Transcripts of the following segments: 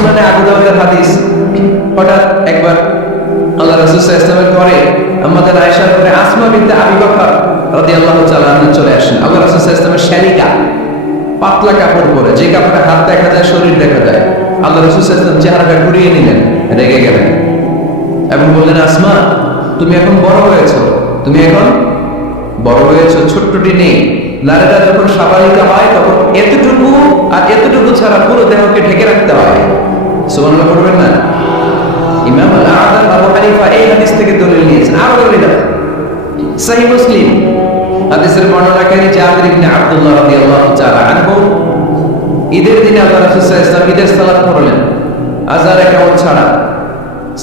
সুনানে আবু দাউদের হাদিস, হঠাৎ একবার আল্লাহ রাসূল সাল্লাল্লাহু আলাইহি ওয়াসাল্লামের ঘরে আমাদের আয়েশার ঘরে আসমা বিনতে আবি বকর রাদিয়াল্লাহু তাআলা আনহা চলে আসেন। আল্লাহ রাসূল সাল্লাল্লাহু আলাইহি ওয়াসাল্লামের শালিকা, পাতলা কাপড় পরে, যে কাপড়ে হাত দেখা যায় শরীর দেখা যায়। আল্লাহ রাসূল সাল্লাল্লাহু আলাইহি ওয়াসাল্লাম চেহারাটা ঘুরিয়ে নিলেন, রেগে গেলেন এবং বললেন, আসমা তুমি এখন বড় হয়েছো, তুমি এখন বড় হয়েছো, ছোট্টটি নেই। নারীরা যখন সাবালিকা হয় তখন এতটুকু আর এতটুকু ছাড়া পুরো দেহকে ঢেকে রাখতে হয়। সুবহানাল্লাহ পড়বেন না? ইমাম আল-আযম আবু হানিফা এই হাদিস থেকে দলিল নিয়েছেন। আরো দলিল আছে, সহিহ মুসলিম হাদিসের বর্ণনাকারী জাবির ইবনে আব্দুল্লাহ রাদিয়াল্লাহু তাআলা আনহু ঈদের দিনে আল্লাহ রাসূল সাল্লাল্লাহু আলাইহি ওয়াসাল্লাম ঈদের সালাত পড়লেন আযান একামত ছাড়া।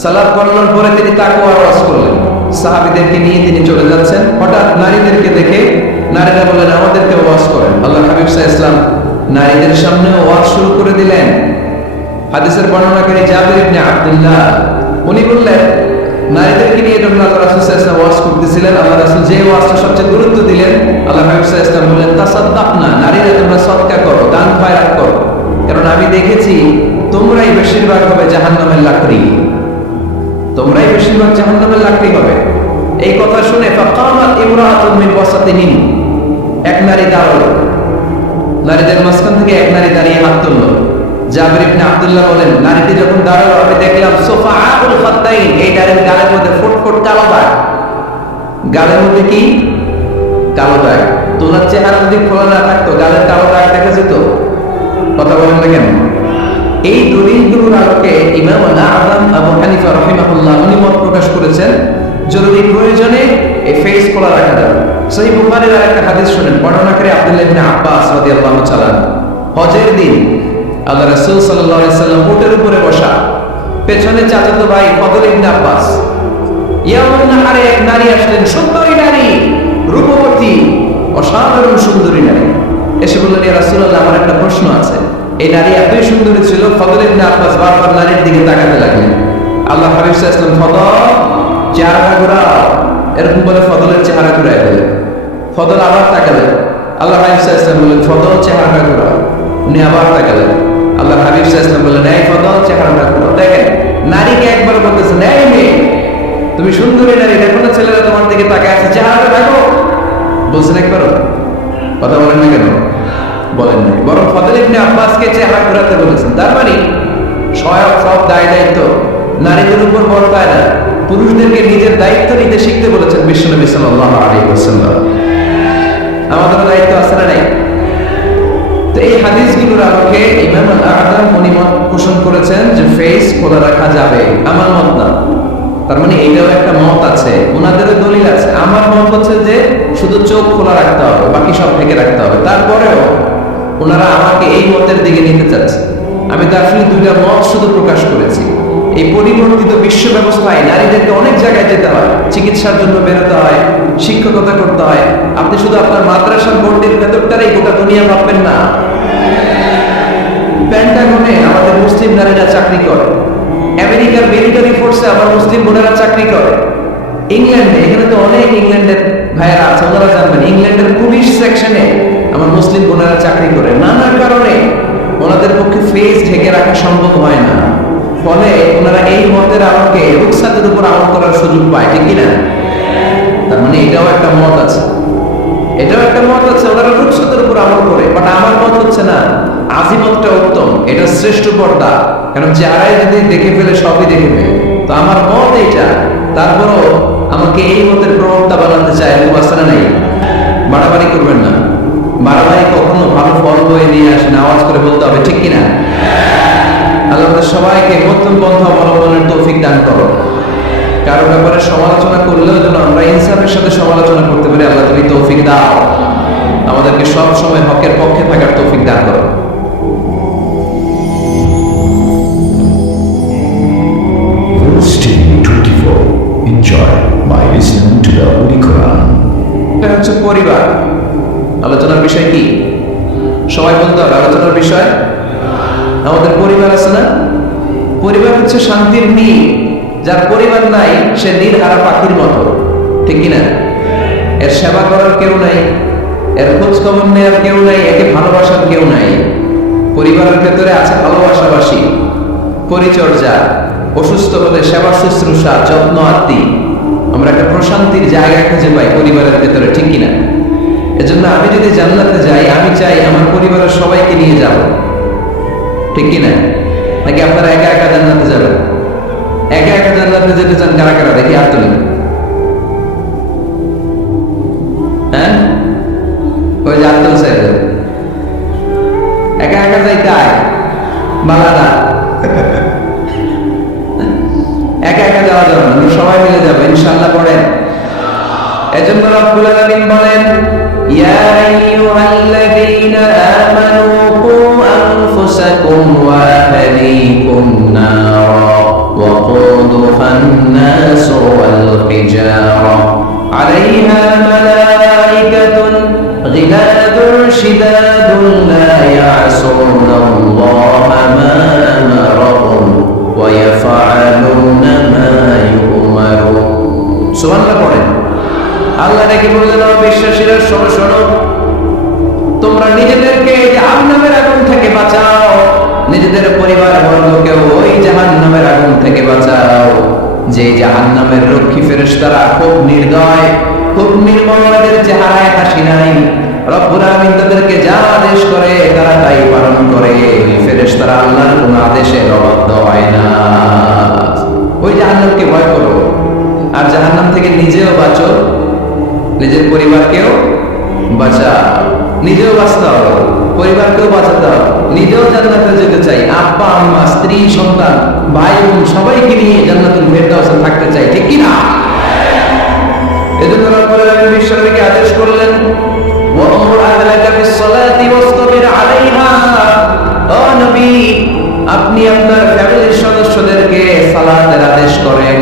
সালাত পড়ানোর পরে তিনি তাকওয়ার ওয়াজ করলেন, সাহাবীদেরকে নিয়ে তিনি চলে যাচ্ছেন। হঠাৎ নারীদেরকে দেখে নারীরা বললেন, আমাদেরকে ওয়াজ করেন। আল্লাহ হাবিব সাল্লাল্লাহু আলাইহি ওয়াসাল্লাম নারীদের সামনে ওয়াজ শুরু করে দিলেন। হাদিসের বর্ণনাকারী জাবির ইবনে আব্দুল্লাহ উনি বললেন, নারীদেরকে নিয়ে যখন আল্লাহ রাসূল সাল্লাল্লাহু আলাইহি ওয়াসাল্লাম ওয়াজ করতেছিলেন, আল্লাহ রাসূল যে ওয়াজটা সবচেয়ে গুরুত্ব দিলেন, আল্লাহ হাবিব সাল্লাল্লাহু আলাইহি ওয়াসাল্লাম বললেন, তাসাদদাকনা, নারীরা তোমরা সদকা করো, দান খয়রাত করো, কারণ আমি দেখেছি তোমরাই বেশিরভাগ হবে জাহান্নামের লাকড়ি, তোমরাই বেশিরভাগ জাহান্নামের লাকড়ি হবে। এই কথা শুনে ফাকামাত ইমরাআতুন মিন ওয়াসাতিহিম, এক নারী দাঁড়ালো, নারীদের মাঝখান থেকে এক নারী দাঁড়িয়ে হাত তুললো। জাবির ইবনে আব্দুল্লাহ বলেন, নারীটি যখন দাঁড়ালো আমি দেখলাম সুফাআউল খাদ্দাইন, এই নারীর গালের মধ্যে ফুটফুট কালো দাগ। গালের মধ্যে কি কালো দাগ? তোলার চেহারা যদি খোলা না থাকতো গালের কালো দাগ দেখা যেত? কথা বলেন না কেন? এই দলিলগুলোর আলোকে ইমাম আল-আযম আবু হানিফা রাহিমাহুল্লাহ উনি মত প্রকাশ করেছেন জরুরি প্রয়োজনে এই ফেস খোলা রাখা যাবে। সহিহ বুখারীর আরেকটা হাদিস শুনেন, বর্ণনাকারী আব্দুল্লাহ ইবনে আব্বাস রাদিয়াল্লাহু তাআলা, হজের দিন আল্লাহ রাসূল সাল্লাল্লাহু আলাইহি সাল্লাম উটের উপরে বসা, পেছনে চাচাতো ভাই ফদল ইবনে আব্বাস। ইয়াউমুন নাহারে এক নারী আসলেন, সুন্দরী নারী, রূপবতী, অসাধারণ সুন্দরী নারী। এসে বললেন, ইয়া রাসূলুল্লাহ আমার একটা প্রশ্ন আছে। এই নারী এতই সুন্দরী ছিল, ফদল ইবনে আব্বাস বারবার নারীর দিকে তাকাতে লাগলেন। আল্লাহ হাবিব সাল্লাল্লাহু আলাইহি ওয়াসাল্লাম, ফদল চেহারা ঘোরাও, এরকম বলে ফদলের চেহারা ঘুরায় দিলেন। ফদল আবার তাকালেন, আল্লাহ হাবিব সাল্লাল্লাহু আলাইহি ওয়াসাল্লাম বললেন, ফদল চেহারা ঘোরাও, উনি আবার তাকালেন। আল্লাহ হাবিব সাল্লাল্লাহু আলাইহি ওয়াসাল্লাম বললেন, এই ফদল চেহারাটা ঘোরাও। দেখেন নারীকে একবার বলতেছেন, এই মেয়ে তুমি সুন্দরী নারী, দেখো না ছেলেরা তোমার দিকে তাকায় আছে, চেহারাটা দেখো। বলছেন একবারও? কথা বলেন না কেন? বলেন না, বরং ফদল ইবনে আব্বাসকে চেহারা ঘোরাতে বলেছেন। তার মানে সব দায় দায়িত্ব নারীদের উপর বর্তায় না, পুরুষদেরকে নিজের দায়িত্ব নিতে শিখতে বলেছেন বিশ্বনবী সাল্লাল্লাহু আলাইহি ওয়াসাল্লাম। আমাদের দায়িত্ব আছে না নাই? তো এই হাদিসগুলোর আলোকে ইমাম আল-আযম উনি মত পোষণ করেছেন যে ফেস খোলা রাখা যাবে, আমার মত না। তার মানে এইটাও একটা মত আছে, ওনাদেরও দলিল আছে। আমার মত হচ্ছে যে শুধু চোখ খোলা রাখতে হবে, বাকি সব ঢেকে রাখতে হবে। তারপরেও ওনারা আমাকে এই মতের দিকে নিতে চাচ্ছে। আমি তো আসলে দুইটা মত শুধু প্রকাশ করেছি। এই পরিবর্তিত বিশ্ব ব্যবস্থায় নারীদেরকে অনেক জায়গায় যেতে হয়, চিকিৎসার জন্য বেরোতে হয়, শিক্ষকতা করতে হয়। আপনি শুধু আপনার মাদ্রাসার বোর্ডের ভেতরটারই গোটা দুনিয়া ভাববেন না। পেন্টাগনে আমাদের মুসলিম নারীরা চাকরি করে, আমেরিকার মিলিটারি ফোর্সে আমার মুসলিম বোনেরা চাকরি করে, ইংল্যান্ডে, এখানে তো অনেক ইংল্যান্ডের ভাইয়েরা আছে, ওনারা জানবেন, ইংল্যান্ডের পুলিশ সেকশনে আমার মুসলিম বোনেরা চাকরি করে। নানা কারণে ওনাদের পক্ষে ফেস ঢেকে রাখা সম্ভব হয় না, ফলে ওনারা এই মতের আলোকে রুখসাতের উপর আমল করার সুযোগ পায়, ঠিক কিনা? তার মানে এটাও একটা মত আছে, এটাও একটা মত আছে, ওনারা রুখসাতের উপর আমল করে। বাট আমার মত হচ্ছে না, আজিমতটা উত্তম, এটা শ্রেষ্ঠ পর্দা, কারণ চেহারায় যদি দেখে ফেলে সবই দেখে ফেলে। তো আমার মত এইটা, তারপরও আমাকে এই মতের প্রবক্তা বানাতে চায়, উপাসনা নাই। বাড়াবাড়ি করবেন না, বাড়াবাড়ি কখনো ভালো ফল বয়ে নিয়ে আসেন, আওয়াজ করে বলতে হবে, ঠিক কিনা? আল্লাহ আমাদের সবাইকে মধ্যম পন্থা অবলম্বনের তৌফিক দান করো। কারো ব্যাপারে সমালোচনা করলেও যেন আমরা ইনসাফের সাথে সমালোচনা করতে পারি। আল্লাহ তুমি তৌফিক দাও, আমাদেরকে সব সময় হকের পক্ষে থাকার তৌফিক দান করো। Enjoy by listening to the Holy Quran. এটা হচ্ছে পরিবার। আলোচনার বিষয় কি? সবাই বলতে হবে আলোচনার বিষয়। আমাদের পরিবার আছে না? পরিবার হচ্ছে শান্তির নীড়। যার পরিবার নাই সে নীড়হারা পাখির মতো, ঠিক কিনা? এর সেবা করার কেউ নাই, এর খোঁজ খবর নেওয়ার কেউ নাই, একে ভালোবাসার কেউ নাই। পরিবারের ভেতরে আছে ভালোবাসাবাসী, পরিচর্যা, অসুস্থ হলে সেবা শুশ্রূষা, যত্ন আত্মি, আমরা একটা প্রশান্তির জায়গা খুঁজে পাই পরিবারের ভেতরে, ঠিক কিনা? এজন্য আমি যদি জান্নাতে যাই, আমি চাই আমার পরিবারের সবাইকে নিয়ে যাব, ঠিক কিনা? নাকি আপনারা একা একা জান্নাতে যাবেন? একা একা জান্নাতে যেতে চান কারা কারা? দেখি হাত তুলেন। হ্যাঁ, ওই যে হাত তুলছে, একা একা যাইতে আয় বালানা। একা একা যাওয়া যাবে না, সবাই মিলে যাবে ইনশাআল্লাহ। পড়েন। এজন্য রব্বুল আলামিন বলেন, ইয়া আইয়ুহাল্লাযীনা আমানু কু আনফুসাকুম ওয়া আহলিকুম নারা ওয়া কুদুহান নাস ওয়াল হিজারা আলাইহা মালাইকাতুন গিলাদুন শিদাদুন লা ইয়াসুনাল্লাহা মা আমারাহুম ওয়া ইয়াফআলুনা মা ইউমারুন। সুবহানাল্লাহ পড়েন। আল্লাহ নাকি বললেন, বিশ্বাসীরা শোনো শোনো, তোমরা নিজেদেরকে জাহান্নামের আগুন থেকে বাঁচাও, নিজেদের পরিবার বর্গকেও ওই জাহান্নামের আগুন থেকে বাঁচাও। যে জাহান্নামের রক্ষী ফেরেশতারা খুব নির্দয়, খুব নির্মল, এদের চেহারায় হাসি নাই। রব্বুল আমিন তাদেরকে যা আদেশ করে তারা তাই পালন করে। ওই ফেরেশতারা আল্লাহর কোনো আদেশে অবাধ্য হয় না। ওই জাহান্নামকে ভয় করো, আর জাহান্নাম থেকে নিজেও বাঁচো, নিজের পরিবারকেও বাঁচাও। নিজেও বাঁচতে হবে, পরিবারকেও বাঁচাতে হবে, নিজেও জান্নাতে যেতে চাই। আব্বা আম্মা, স্ত্রী, সন্তান, ভাই বোন সবাইকে নিয়ে জান্নাতুল ফেরদাউসে থাকতে চাই, ঠিক কি না? এজন্য রব্বুল আলামিন বিশ্বনবীকে আদেশ করলেন, ওয়া'মুর আহলাকা বিস-সালাতি ওয়াসতাবির আলাইহা। ও নবী, আপনি আপনার ফ্যামিলির সদস্যদেরকে সালাতের আদেশ করেন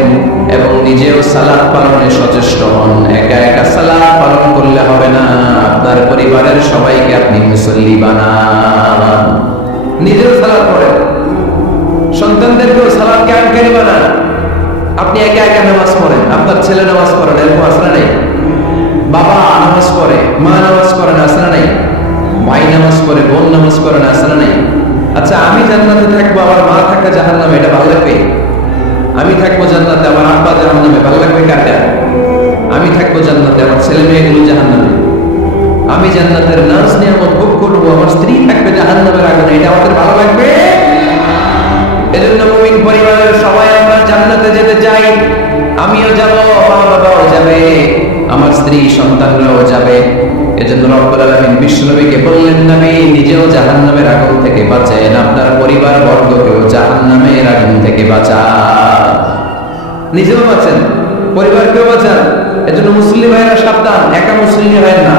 এবং নিজেও সালাত পালনে সচেষ্ট হন। একা একা সালাত পালন করলে হবে না, আপনার পরিবারের সবাইকে আপনি মুসল্লি বানান। নিজেও সালাত পড়েন, সন্তানদেরকেও সালাত জ্ঞানকারী বানান। আপনি একা একা নামাজ পড়েন, আপনার ছেলে নামাজ পড়েন, এরকম আসরা নেই? বাবা নামাজ পড়ে, মা নামাজ পড়েন, আসরা নেই? ভাই নামাজ পড়ে, বোন নামাজ পড়েন, আসরা নেই? আচ্ছা, আমি জান্নাতে থাকবো, আমার মা থাকা জাহান্নামে, এটা ভালো লাগবে? আমি থাকবো জান্নাতে, আমার আব্বা জাহান্নামে, ভালো লাগবে কারটা? আমি থাকবো জান্নাতে, আমার ছেলে মেয়েগুলো জাহান্নামে। আমি জান্নাতের নাজ নিয়ামত ভোগ করবো, আমার স্ত্রী থাকবে জাহান্নামের আগুনে, এটা আমাদের ভালো লাগবে? এজন্য মুমিন পরিবারের সবাই আমরা জান্নাতে যেতে চাই। আমিও যাব, মা বাবাও যাবে, আমার স্ত্রী সন্তানরাও যাবে। এজন্য রব্বুল আলামিন বিশ্বনবীকে বললেন, নবী নিজেও জাহান্নামের আগুন থেকে বাঁচেন, আপনার পরিবার বর্গকেও জাহান্নামের আগুন থেকে বাঁচান। নিজেও বাঁচেন, পরিবারকেও বাঁচান। এজন্য মুসলিম ভাইয়েরা সাবধান, একা মুসলিম হয় না।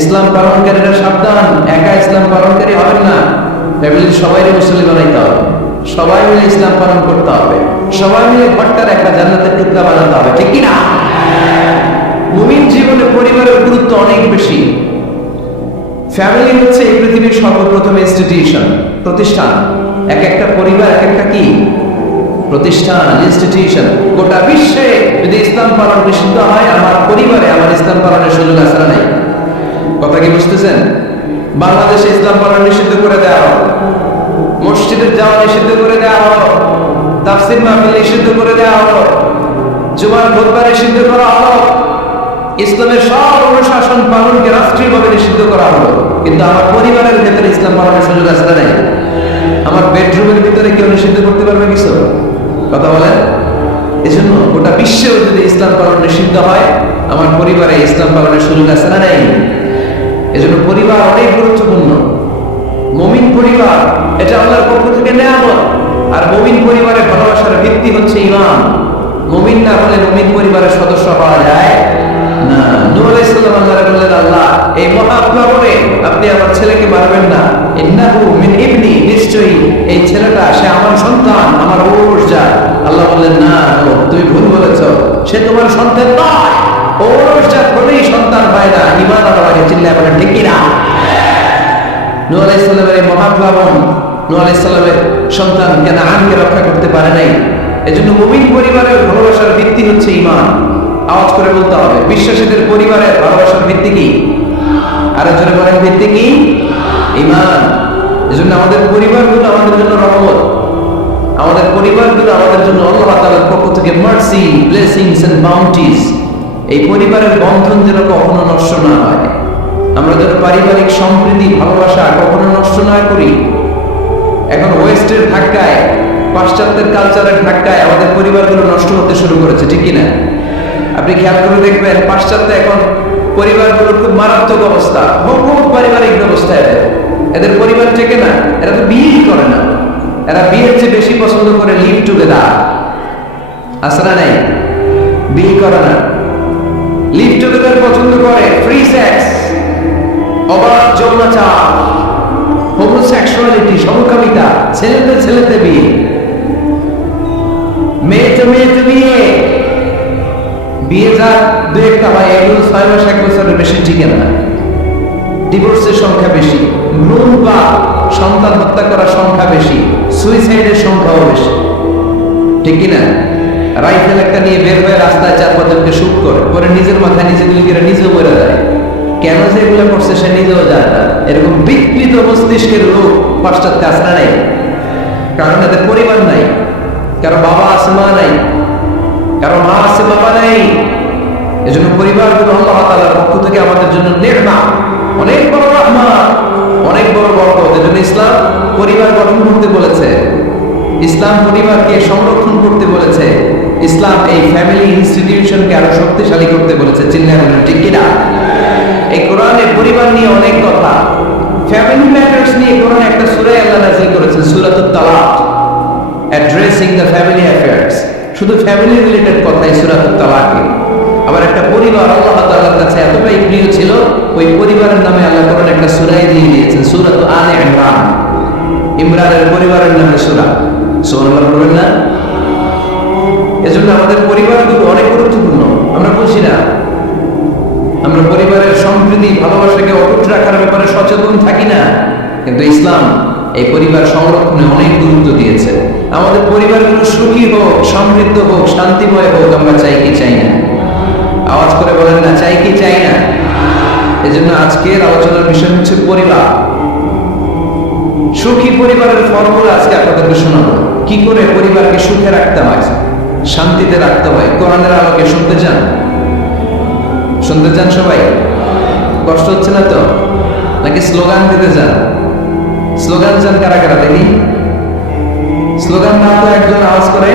ইসলাম পালনকারীরা সাবধান, একা ইসলাম পালনকারী হবেন না। ফ্যামিলির সবাইকে মুসলিম বানাইতে হবে, সবাই মিলে ইসলাম পালন করতে হবে, সবাই মিলে ঘরটার একটা জান্নাতের টুকরা বানাতে হবে, ঠিক কি না? মুমিন জীবনে পরিবারের গুরুত্ব অনেক বেশি। ফ্যামিলি হচ্ছে এই পৃথিবীর সর্বপ্রথম ইনস্টিটিউশন, প্রতিষ্ঠান। এক একটা পরিবার এক একটা কি প্রতিষ্ঠান, ইনস্টিটিউশন। গোটা বিশ্বে যদি ইসলাম পালন নিষিদ্ধ হয়, আমার পরিবারে আমার ইসলাম পালনের সুযোগ আছে না? নাই? কথা কি বুঝতেছেন? বাংলাদেশে ইসলাম পালন নিষিদ্ধ করে দেওয়া হলো, মসজিদে যাওয়া নিষিদ্ধ করে দেওয়া হলো, তাফসীর মাহফিল নিষিদ্ধ করে দেওয়া হলো, জুমার খুতবা নিষিদ্ধ করা হলো, ইসলামের সব অনুশাসন পালনকে রাষ্ট্রীয়ভাবে নিষিদ্ধ করা হলো। কিন্তু আমার পরিবারের ভেতরে ইসলাম পালনের সুযোগ আছে না? নাই? আমার বেডরুমের ভিতরে কেউ নিষিদ্ধ করতে পারবে কিছু? কথা বলেন। এজন্য গোটা বিশ্বেও যদি ইসলাম পালন নিষিদ্ধ হয়, আমার পরিবারে ইসলাম পালনের সুযোগ আছে না? নাই? এজন্য পরিবার অনেক গুরুত্বপূর্ণ। মুমিন পরিবার এটা আল্লাহর পক্ষ থেকে নেয়ামত। আর মুমিন পরিবারের ভালোবাসার ভিত্তি হচ্ছে ঈমান। মুমিন না হলে মুমিন পরিবারের সদস্য হওয়া যায় না। নূহ আলাইহিস সালাম আল্লাহকে বললেন, আল্লাহ এই মহাপ্লাবনে আপনি আমার ছেলেকে মারবেন না। ইন্নাহু মিন ইবনি, নিশ্চয়ই এই ছেলেটা সে আমার সন্তান, আমার ঔরসজাত। আল্লাহ বললেন, না তুমি ভুল বলেছো, সে তোমার সন্তান নয়। ঔরসজাত বলেই সন্তান হয় না, ঈমান আনার আগে চিল্লায় বলেন ঠিক কি না? নূহ আলাইহিস সালামের এই মহাপ্লাবন নূহ আলাইহিস সালামের সন্তান কানাআনকে রক্ষা করতে পারে নাই। এজন্য মুমিন পরিবারের ভালোবাসার ভিত্তি হচ্ছে ঈমান। আওয়াজ করে বলতে হবে, বিশ্বাসীদের পরিবারের ভালোবাসার ভিত্তি কি? আরো জোরে বলেন, ভিত্তি কি? ঈমান। এজন্য আমাদের পরিবারগুলো আমাদের জন্য রহমত। পরিবারগুলো আমাদের জন্য আল্লাহ তাআলার পক্ষ থেকে মার্সি, ব্লেসিংস এন্ড বাউন্টিজ। এই পরিবারের বন্ধন যেন কখনো নষ্ট না হয়। আমরা যেন পারিবারিক সম্প্রীতি, ভালোবাসা কখনো নষ্ট না করি। এখন ওয়েস্টের ধাক্কায়, পাশ্চাত্যের কালচারের ধাক্কায় আমাদের পরিবারগুলো নষ্ট হতে শুরু করেছে, ঠিক কিনা? আপনি খেয়াল করে দেখবেন, পাশ্চাত্যে এখন পরিবারগুলোর খুব মারাত্মক অবস্থা, খুব পারিবারিক ব্যবস্থায় এদের পরিবার থেকে না, এরা তো বিয়েই করে না। এরা বিয়ের চেয়ে বেশি পছন্দ করে লিভ টুগেদার। আসরা নাই, বিয়ে করে না, লিভ টুগেদার পছন্দ করে, ফ্রি সেক্স, অবাধ যৌনাচার, হোমোসেক্সুয়ালিটি, সমকামিতা, ছেলেতে ছেলেতে বিয়ে, মেয়েতে মেয়েতে বিয়ে। বিয়ে যার দু একটা হয়, এগুলো 6 মাস 1 বছরের বেশি টিকে না। ডিভোর্সের সংখ্যা বেশি, ভ্রূণ বা সন্তান হত্যা করার সংখ্যা বেশি, সুইসাইডের সংখ্যাও বেশি, ঠিক কিনা? রাইফেল একটা নিয়ে বের হয়ে রাস্তায় 4-5 জনকে শুট করে নিজের মাথায় নিজে গুলি করে নিজেও মরে যায়। কেন যে এগুলো করছে সে নিজেও জানে না। এরকম বিকৃত মস্তিষ্কের লোক পাশ্চাত্যে আসরা নাই, কারণ এদের পরিবার নাই, কারো বাবা আছে মা নাই, কারো মা আছে বাবা নাই। এজন্য পরিবারগুলো আল্লাহ তাআলার পক্ষ থেকে আমাদের জন্য নেয়ামত, অনেক বড় রহমত, অনেক বড় বরকত। এজন্য ইসলাম পরিবার গঠন করতে বলেছে, ইসলাম পরিবারকে সংরক্ষণ করতে বলেছে, ইসলাম এই ফ্যামিলি ইনস্টিটিউশনকে আরো শক্তিশালী করতে বলেছে। চিল্লায় বলেন ঠিক কিনা? এই কোরআনে পরিবার নিয়ে অনেক কথা, ফ্যামিলি ম্যাটার্স নিয়ে কোরআনে একটা সূরা আল্লাহ নাযিল করেছেন, সূরাতুত তালাক, অ্যাড্রেসিং দ্য ফ্যামিলি অ্যাফেয়ার্স। শুধু ফ্যামিলি রিলেটেড কথাই সূরাতুত তালাকে। আবার একটা পরিবার আল্লাহ তাআলার কাছে এতটাই প্রিয় ছিল, ওই পরিবারের নামে আল্লাহ কোরআনে একটা সূরাই দিয়ে দিয়েছেন, সূরাত আলে ইমরান। ইমরানের পরিবারের নামে সূরা। সুবহানাল্লাহ বলবেন না? এজন্য আমাদের পরিবারগুলো অনেক গুরুত্বপূর্ণ। আমরা বুঝি না, আমরা পরিবারের সম্প্রীতি, ভালোবাসাকে অটুট রাখার ব্যাপারে সচেতন থাকি না। কিন্তু ইসলাম এই পরিবার সংরক্ষণে অনেক গুরুত্ব দিয়েছে। আমাদের পরিবারগুলো সুখী হোক, সমৃদ্ধ হোক, শান্তিময় হোক, আমরা চাই কি চাই না? আওয়াজ করে বলেন না, চাই কি চাই না? এজন্য আজকের আলোচনার বিষয় হচ্ছে পরিবার। সুখী পরিবারের ফর্মুলা আজকে আপনাদেরকে শোনাবো, কি করে পরিবারকে সুখে রাখতে হয়, শান্তিতে রাখতে হয়। কোরআনের আলোকে শুনতে চান? শুনতে চান সবাই? কষ্ট হচ্ছে না তো? নাকি স্লোগান দিতে চান? স্লোগান চান কারা কারা দেখি? স্লোগান না তো একজন আওয়াজ করে।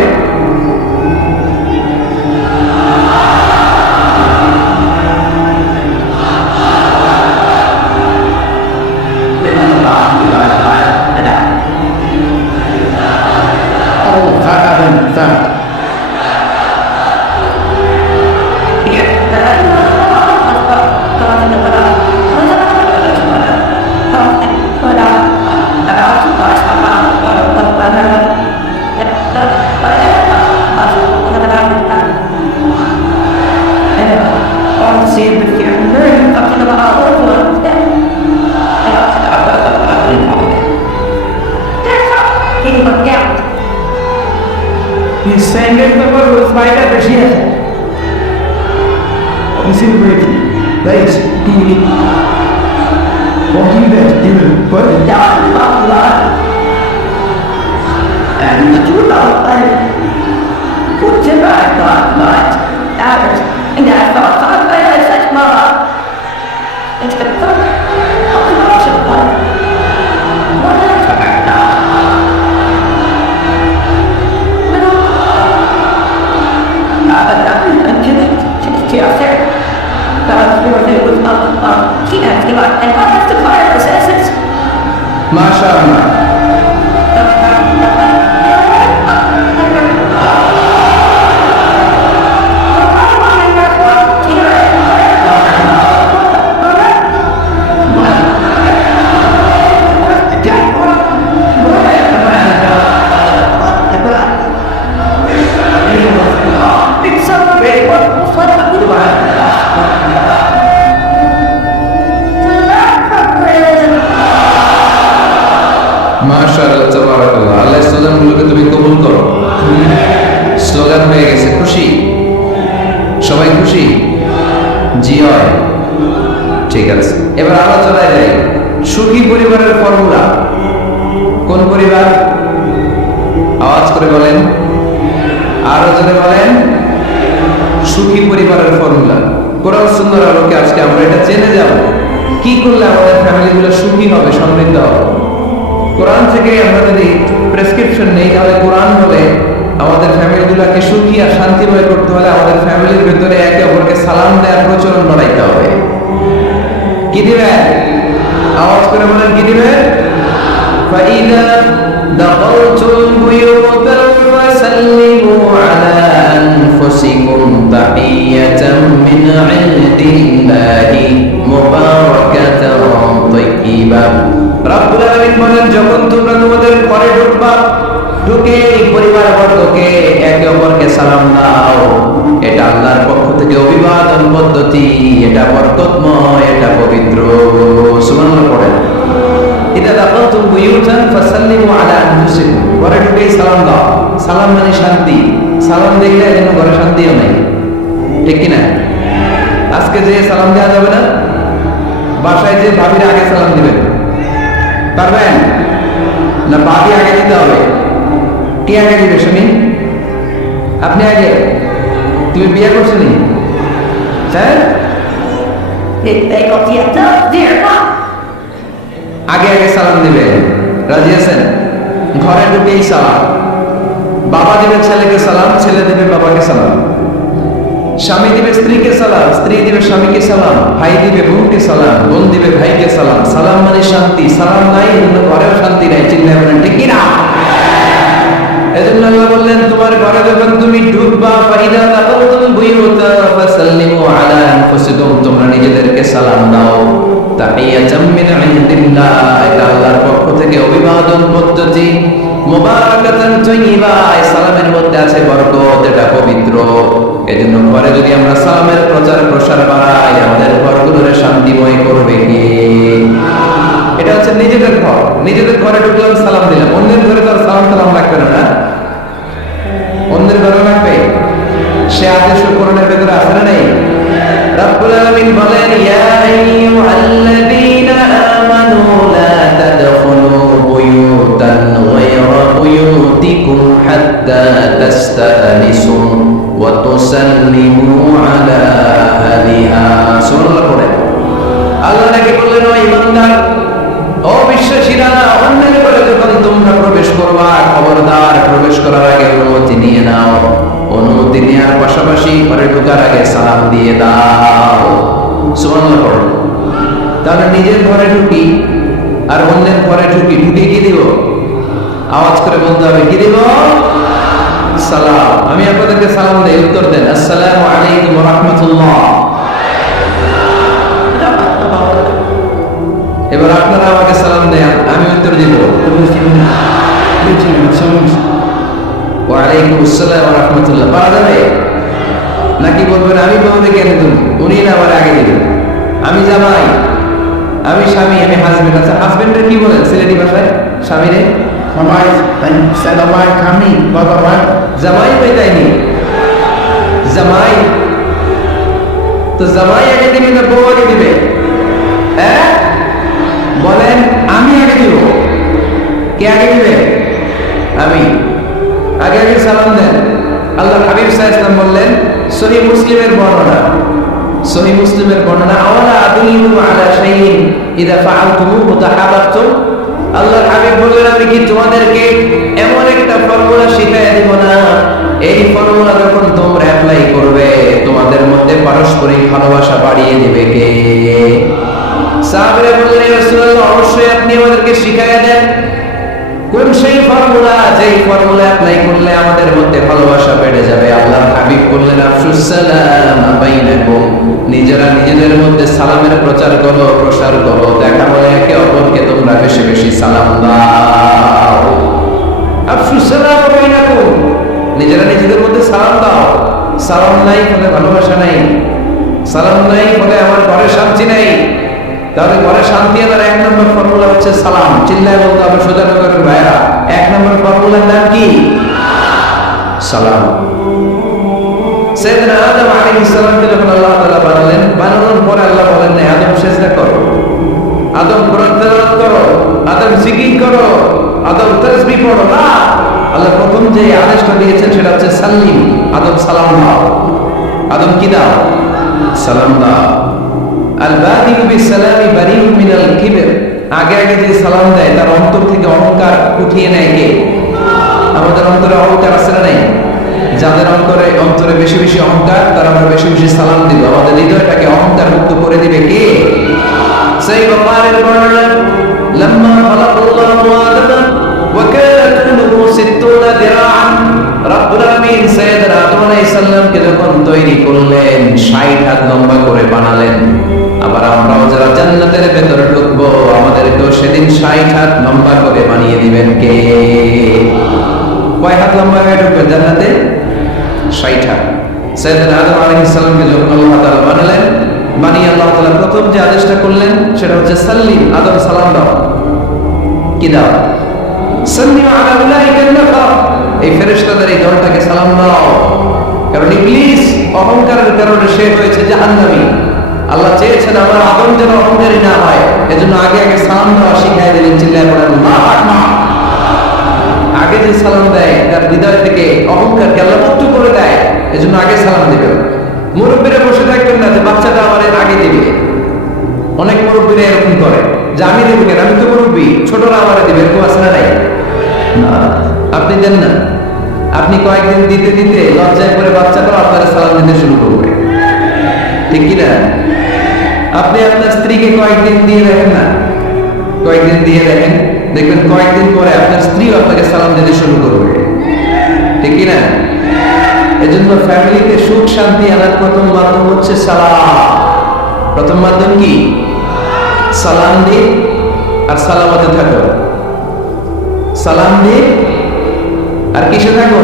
মাশাআল্লাহ। মাশাআল্লাহ, তাবারাকাল্লাহ। আল্লাহ স্লোগানগুলোকে তুমি কবুল করো। স্লোগান হয়ে গেছে, খুশি? সবাই খুশি? জি হয়, ঠিক আছে। এবার আলোচনায় যাই। সুখী পরিবারের ফর্মুলা। কোন পরিবার? আওয়াজ করে বলেন, আরো জোরে বলেন। সুখী পরিবারের ফর্মুলা কোরআন সুন্নাহর আলোকে আজকে আমরা এটা জেনে যাব, কি করলে আমাদের ফ্যামিলিগুলো সুখী হবে, সমৃদ্ধ হবে। কোরআন থেকে আমরা যদি প্রেসক্রিপশন নেই, তাহলে কোরআন বলে আমাদের ফ্যামিলিগুলোকে সুখী আর শান্তিময় করতে হলে আমাদের ফ্যামিলির ভিতরে একে অপরকে সালাম দেওয়ার প্রচলন বাড়াইতে হবে। কি দিবেন? আওয়াজ করে বলেন, কি দিবেন? فَإِذَا دَخَلْتُمْ بُيُوتًا فَسَلِّمُوا عَلَى أَنفُسِكُمْ تَحِيَّةً مِنْ عِندِ اللَّهِ مُبَارَكَةً طَيِّبَةً। রব্বুল আলামিন বলেন, যখন তোমরা তোমাদের ঘরে ঢুকবা, ঢুকে পরিবারবর্গকে একে অপরকে সালাম দাও। এটা আল্লাহর পক্ষ থেকে অভিবাদন পদ্ধতি, এটা বরকতময়, এটা পবিত্র। সুবহানাল্লাহ পড়েন। ইদা দাখালতুম বুয়ুতান ফাসাল্লিমু আলা আনফুসিকুম। ঘরে ঢুকেই সালাম দাও। সালাম মানে শান্তি। সালাম দেখলে যেন ঘরে শান্তিও নাই, ঠিক কিনা? আজকে যে সালাম দেওয়া যাবে না, বাসায় যে ভাবির আগে সালাম দিবেন, পারবেন না? ভাবি আগে দিতে হবে। কে আগে দিবে শুনি? আপনি আগে। তুমি বিয়ে করছেন? হ্যাঁ, আগে আগে সালাম দিবে। রাজি আছেন? ঘরে ঢুকেই সালাম। বাবা দিবে ছেলেকে সালাম, ছেলে দিবে বাবাকে সালাম। স্বামী দিবে স্ত্রীকে সালাম, স্ত্রী দিবে স্বামীকে সালাম। ভাই দিবে বোনকে সালাম, বোন দিবে ভাইকে সালাম। সালাম মানে শান্তি। সালাম নাই, ঘরেও শান্তি নাই। চিন্তা করেন, ঠিক কিনা? এজন্য আল্লাহ বললেন, তোমার ঘরে যখন তুমি ঢুকবা, ফাইদা দাখালতুম বুয়ুতা ফাসাল্লিমু আলা আনফুসিকুম, তোমরা নিজেদেরকে সালাম দাও। তাহিয়াতাম মিন ইনদিল্লাহ, এটা আল্লাহর পক্ষ থেকে অভিবাদন পদ্ধতি। মুবারাকাতান তাইয়্যিবা, এই সালামের মধ্যে আছে বরকত, এটা পবিত্র। এজন্য ঘরে যদি আমরা সালামের প্রচার প্রসার বাড়াই, আমাদের ঘরগুলোরে শান্তিময় করবে কে? এটা হচ্ছে নিজেদের ঘর। নিজেদের ঘরে ঢুকলাম, সালাম দিলাম। অন্যের ঘরে তো আর সালাম সালাম লাগবে না। অন্যের ঘরে লাগবে। সে আদেশ কোরআনের ভেতরে আছে না নেই? রব্বুল আলামিন বলেন, ইয়া আইয়ুহাল্লাযীনা আমানু লা তাদখুলু বুয়ুতান গায়রা বুয়ুতিকুম হাত্তা তাস্তানিসু ওয়া তুসাল্লিমু আলা আহলিহা। সুবহানাল্লাহ পড়েন। আল্লাহ নাকি বললেন, ও ঈমানদার, ও বিশ্বাসীরা, অন্যের ঘরে যখন তোমরা প্রবেশ করবা, খবরদার প্রবেশ করার আগে অনুমতি নিয়ে নাও। অনুমতি নেওয়ার পাশাপাশি ঘরে ঢোকার আগে সালাম দিয়ে দাও। সুবহানাল্লাহ পড়ো। তাহলে নিজের ঘরে ঢুকি আর অন্যের ঘরে ঢুকি, ঢুকে কি দিব? আওয়াজ করে বলতে হবে, কি দিব? সালাম। আমি আপনাদেরকে সালাম দেই, উত্তর দেন, আসসালামু আলাইকুম ওয়া রাহমাতুল্লাহ। এবার আপনারা আমাকে সালাম দেন, আমি উত্তর দিব, ওয়ালাইকুম আসসালাম ওয়া রাহমাতুল্লাহ। পারা যাবে নাকি? বলবেন আমি বলতে কেন তুমি, উনি না আমার আগে দিবেন। আমি জামাই, আমি স্বামী, আমি হাজবেন্ড। আচ্ছা, হাজবেন্ডের কি বলেন সিলেটি ভাষায়? স্বামীরে জামাই পেতাইনি। জামাই তো জামাই আগে দিবে না বউ আগে দিবে? হ্যাঁ বলেন, আমি আগে দিব। কে আগে দিবে? আমি। আগে আগে সালাম দেন। আল্লাহ হাবিব সাল্লাল্লাহু আলাইহি ওয়াসাল্লাম বললেন, সহিহ মুসলিমের বর্ণনা, সহিহ মুসলিমের বর্ণনা, আওয়ালা আদুল্লুকুম আলা শাইইন ইযা ফাআলতুমুহু তাহাব্বাতুম। আল্লাহর হাবিব বললেন, আমি কি তোমাদেরকে এমন একটা ফর্মুলা শিখাইয়া দেব না, এই ফর্মুলা যখন তোমরা অ্যাপ্লাই করবে, তোমাদের মধ্যে পারস্পরিক ভালোবাসা বাড়িয়ে দেবে কে? সাহাবীরা বললেন, ইয়া রাসূলুল্লাহ, অবশ্যই আপনি আমাদেরকে শিখাইয়া দেন। কোন সেই ফর্মুলা, যেই ফর্মুলা অ্যাপ্লাই করলে আমাদের মধ্যে ভালোবাসা বেড়ে যাবে? আল্লাহর হাবিব বললেন, আফশুস সালাম বাইনাকুম, নিজেরা নিজেদের মধ্যে সালামের প্রচার করো, প্রসার করো। দেখা বলে একে অপরকে তোমরা বেশি বেশি সালাম দাও। আফশুস সালাম বাইনাকুম, নিজেরা নিজেদের মধ্যে সালাম দাও। সালাম নাই বলে ভালোবাসা নাই, সালাম নাই বলে আমার ঘরে শান্তি নাই। তাহলে ঘরে শান্তি আনার এক নম্বর ফর্মুলা হচ্ছে সালাম। চিল্লায় বলতে হবে, সোজা করে ভাইরা, এক নম্বর ফর্মুলার নাম কি? সালাম। সাইয়েদনা আদম আলাইহিস সালামকে যখন আল্লাহ তাআলা বানালেন, বানানোর পরে আল্লাহ বলেন না, আদম সিজদা করো, আদম কোরআন তেলাওয়াত করো, আদম জিকির করো, আদম তাসবিহ পড়ো না। আল্লাহ প্রথম যে আদেশটা দিয়েছেন সেটা হচ্ছে সাল্লিম, আদম সালাম দাও। আদম কি দাও? সালাম দাও। আল বাদিউ বিসসালামি বারিউম মিনাল কিবর, আগে আগে যে সালাম দেয় তার অন্তর থেকে অহংকার উঠিয়ে নেয় কে? আমাদের অন্তরে অহংকার আছে না নাই? যাদের অন্তরে বেশি বেশি অহংকার, তারা আমরা বেশি বেশি সালাম দিব। আমাদের হৃদয়টাকে অহংকার মুক্ত করে দিবে কে? সেই ব্যাপারের বর্ণনা, লাম্মা খালাকাল্লাহু আদম ওয়া কানাত তুলুহু 60 দিরাআন, রব্বুল আলামিন সাইয়েদনা আদম আলাইহিস সালামকে যখন তৈরি করলেন 60 হাত লম্বা করে বানালেন। আবার আমরাও যারা জান্নাতের ভেতরে ঢুকবো আমাদেরকেও সেদিন 60 হাত লম্বা করে বানিয়ে দিবেন কে? কয় হাত লম্বা হয়ে ঢুকবেন জান্নাতে? 60 হাত। সাইয়েদনা আদম আলাইহিস সালামকে যখন আল্লাহ তাআলা বানালেন, বানিয়ে আল্লাহ তাআলা প্রথম যে আদেশটা করলেন সেটা হচ্ছে সাল্লিম, আদম সালাম দাও। কি দাও? সাল্লিম আলা উলাইকান নাফার, এই ফেরেশতাদের এই দলটাকে সালাম দাও। কারণ ইবলিস অহংকারের কারণে সে হয়েছে জাহান্নামী। আল্লাহ চেয়েছেন আমার আদম যেন অহংকারী না হয়, এজন্য আগে আগে সালাম দেওয়া শিখাই দিলেন। চিল্লায় পড়েন আল্লাহু আকবার। আগে যে সালাম দেয় তার হৃদয় থেকে অহংকারকে আল্লাহ মুক্ত করে দেয়, এজন্য আগে সালাম দিবেন। মুরব্বীরা বসে থাকবেন না যে বাচ্চাটা আমার আগে দিবে। অনেক মুরব্বীরা এরকম করে যে আমি দেবো কেন, আমি তো মুরব্বী, ছোটরা আমারে দিবে, এরকম আছে না নাই? না, আপনি দেন না। আপনি কয়েকদিন দিতে দিতে লজ্জায় পড়ে বাচ্চাটাও আপনার সালাম দিতে শুরু করবে, ঠিক কিনা? আপনি আপনার স্ত্রীকে কয়েকদিন দিয়ে দেখেন না, কয়েকদিন দিয়ে দেখেন, দেখবেন কয়েকদিন পরে আপনার স্ত্রীও আপনাকে সালাম দিতে শুরু করবে, ঠিক কিনা? এজন্য ফ্যামিলিতে সুখ শান্তি আনার প্রথম মাধ্যম হচ্ছে সালাম। প্রথম মাধ্যম কি? সালাম দি আর সালামতে থাকো। সালাম দি আর কিসে থাকো?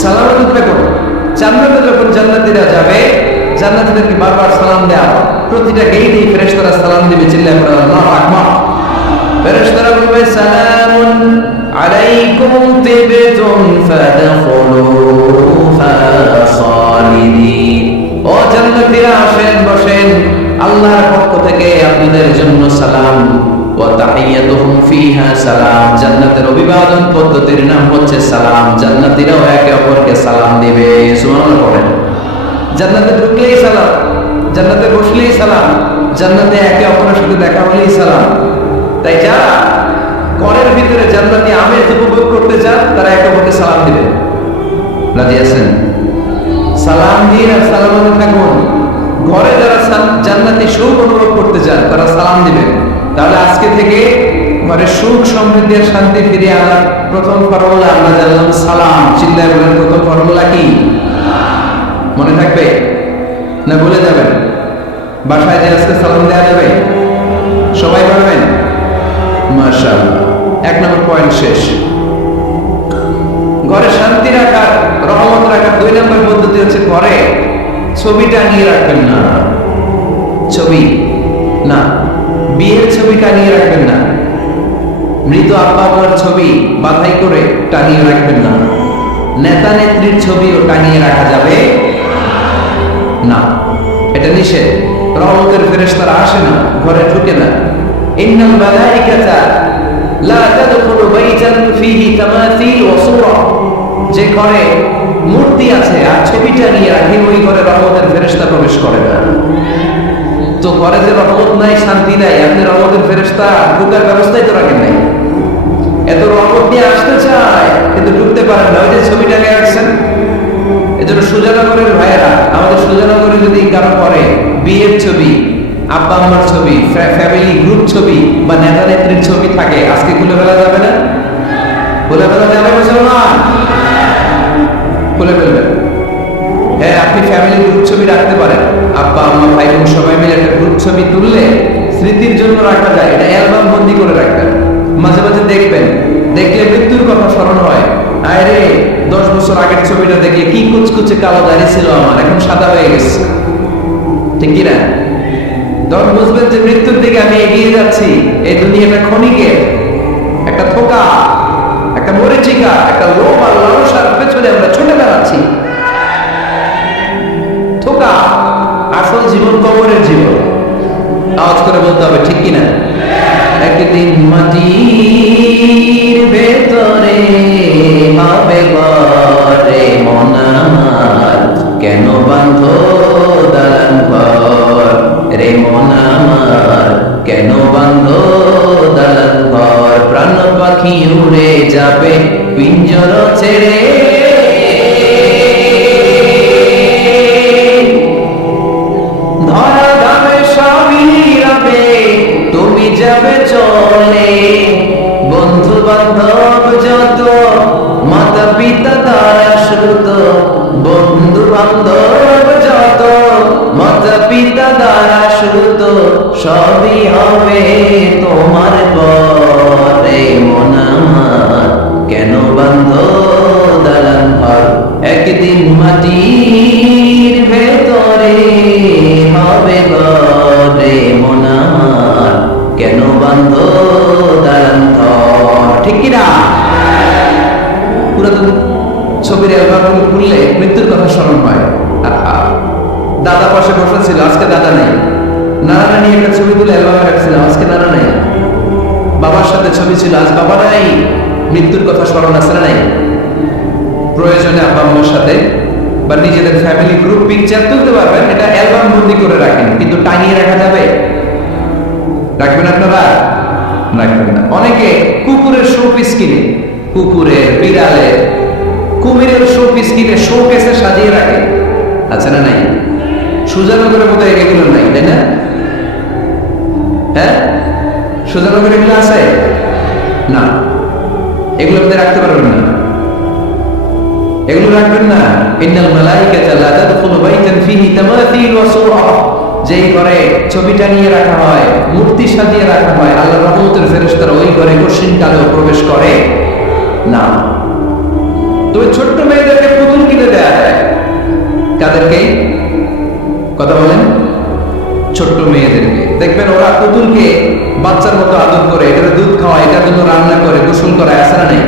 সালামতে থাকো। জান্নাতে যখন জান্নাতীরা যাবে, জান্নাতীদেরকে বারবার সালাম দেয়া, প্রতিটা গেইটে ফেরেশতারা সালাম দিবে। চিল্লায় পড়ে আল্লাহু আকবার। ফেরেশতারা বলবে সালামুন আলাইকুম তিবতুম ফাদখুলুহা খালিদিন। ও জান্নাতীরা আসেন, বসেন, আল্লাহর পক্ষ থেকে আপনাদের জন্য সালাম। ওয়া তাহিয়াতুহুম ফিহা সালাম, জান্নাতের অভিবাদন পদ্ধতির নাম হচ্ছে সালাম। জান্নাতীরাও একে অপরকে সালাম দিবে। সুবহানাল্লাহ পড়েন। জান্নাতে ঢুকলেই সালাম, জান্নাতে বসলেই সালাম, জান্নাতে একে অপরের সাথে দেখা হলেই সালাম। তাই যারা ঘরের ভিতরে জান্নাতি আমেজ উপভোগ করতে চান তারা একে অপরকে সালাম দিবেন। রাজি আছেন? সালাম দিয়ে আর সালামতে থাকুন। ঘরে যারা জান্নাতি সুখ অনুভব করতে চান তারা সালাম দিবেন। তাহলে আজকে থেকে ঘরে সুখ সমৃদ্ধি আর শান্তি ফিরিয়ে আনার প্রথম ফর্মুলা আমরা জানলাম সালাম। চিল্লায় বলেন প্রথম ফর্মুলা কি? মনে থাকবে না ভুলে যাবেন? বাসায় যে আজকে সালাম দেওয়া যাবে, সবাই পারবেন? মাশাআল্লাহ। 1 নম্বর পয়েন্ট শেষ। ঘরে শান্তি রাখার, রহমত রাখার 2 নম্বর পদ্ধতি হচ্ছে ঘরে ছবি টাঙিয়ে রাখবেন না। ছবি না, বিয়ের ছবি টাঙিয়ে রাখবেন না। মৃত আব্বা আম্মার ছবি বাঁধাই করে টাঙিয়ে রাখবেন না। নেতা নেত্রীর ছবিও টাঙিয়ে রাখা যাবে না, এটা নিষেধ। রহমতের ফেরেশতারা আসে না, ঘরে ঢুকে না। ইন্নাল মালাইকাতা লা তাদখুলু বাইতান ফীহি তামাসিল ওয়া সূরা, যে ঘরে মূর্তি আছে আর ছবি টাঙিয়ে রাখে ওই ঘরে রহমতের ফেরেশতা প্রবেশ করে না। তো ঘরে যে রহমত নাই, শান্তি নাই, আপনি রহমতের ফেরেশতা ঢুকার ব্যবস্থাই তো রাখেন নাই। এত রহমত নিয়ে আসতে চায় কিন্তু ঢুকতে পারেন না, ওই যে ছবি টাঙিয়ে রাখছেন। এজন্য সুজানগরের ভাইয়েরা, আমাদের সুজানগরে যদি কারো করে বিয়ের ছবি, আব্বা আম্মার ছবি, ফ্যামিলি গ্রুপ ছবি বা নেতা নেত্রীর ছবি থাকে, আজকে খুলে ফেলা যাবে না? খুলে ফেলা যাবে মুসলমান? খুলে ফেলবেন। হ্যাঁ, আপনি ফ্যামিলি গ্রুপ ছবি রাখতে পারেন। আব্বা আম্মা ভাই বোন সবাই মিলে একটা গ্রুপ ছবি তুললে স্মৃতির জন্য রাখা যায়। এটা অ্যালবাম বন্দি করে রাখবেন। মাঝে মাঝে দেখবেন, দেখলে মৃত্যুর কথা স্মরণ হয়। আরে 10 বছর আগের ছবিটা দেখলে কি কুচকুচে কালো দাড়ি ছিল আমার, এখন সাদা হয়ে গেছে, ঠিক কিনা? তখন বুঝবেন যে মৃত্যুর দিকে আমি এগিয়ে যাচ্ছি। এই দুনিয়াটা ক্ষণিকের, একটা ধোঁকা, একটা মরিচিকা, একটা লোভ আর লালসার পেছনে আমরা ছুটে বেড়াচ্ছি। ধোঁকা, আসল জীবন কবরের জীবন। আওয়াজ করে বলতে হবে, ঠিক কিনা? একদিন মাটির ভেতরে পিঞ্জর ছেড়ে ধরা ধামে সবই রবে, তুমি যাবে চলে। বন্ধু বান্ধব যত, মাতা পিতা দ্বারা শ্রুত, বন্ধু বান্ধব যত, মাতা পিতা দ্বারা শ্রুত, সবই হবে তোমার পরে। মন আমার কেন বান্ধ দালান ঘর, একদিন মাটির ভেতরে হবে ঘরে। মন আমার কেন বান্ধ দালান ঘর, ঠিক কিনা? পুরাতন ছবির অ্যালবাম খুললে মৃত্যুর কথা স্মরণ হয়। দাদা পাশে বসে ছিল, আজকে দাদা নেই। নানা নানি একটা ছবি তুলে অ্যালবামে রাখছিলাম, আজকে নানা নেই। বাবার সাথে ছবি ছিল, আজ বাবা নাই। মৃত্যুর কথা স্মরণ আছে না নাই? প্রয়োজনে আব্বা আম্মার সাথে বা নিজেদের ফ্যামিলি গ্রুপ পিকচার তুলতে পারবেন, এটা অ্যালবাম বন্দি করে রাখেন, কিন্তু টাঙিয়ে রাখা যাবে? রাখবেন আপনারা? রাখবেন না। অনেকে কুকুরের শো পিস কিনে, কুকুরের, বিড়ালের, কুমিরের শো পিস কিনে শো কেসে সাজিয়ে রাখে, আছে না নাই? সুজানগরের মতো এগুলো নাই, তাই না? হ্যাঁ, সুজানগর এগুলো আছে না? এগুলো আপনি রাখতে পারবেন না, এগুলো রাখবেন না। ইন্নাল মালাইকাতা লা তাদখুলু বাইতান ফীহি তামাথীল ওয়া সুরা, যেই ঘরে ছবিটা নিয়ে রাখা হয়, মূর্তি সাজিয়ে রাখা হয়, আল্লাহর রহমতের ফেরেশতারা ওই ঘরে কঠিন কালেও প্রবেশ করে না। তবে ছোট্ট মেয়েদেরকে পুতুল কিনে দেয়া যায়। কাদেরকে? কথা বলেন। ছোট্ট মেয়েদেরকে দেখবেন, ওরা পুতুলকে বাচ্চার মতো আদর করে, এটার দুধ খাওয়ায়, এটার জন্য রান্না করে, গোসল করে, আছে না নেই?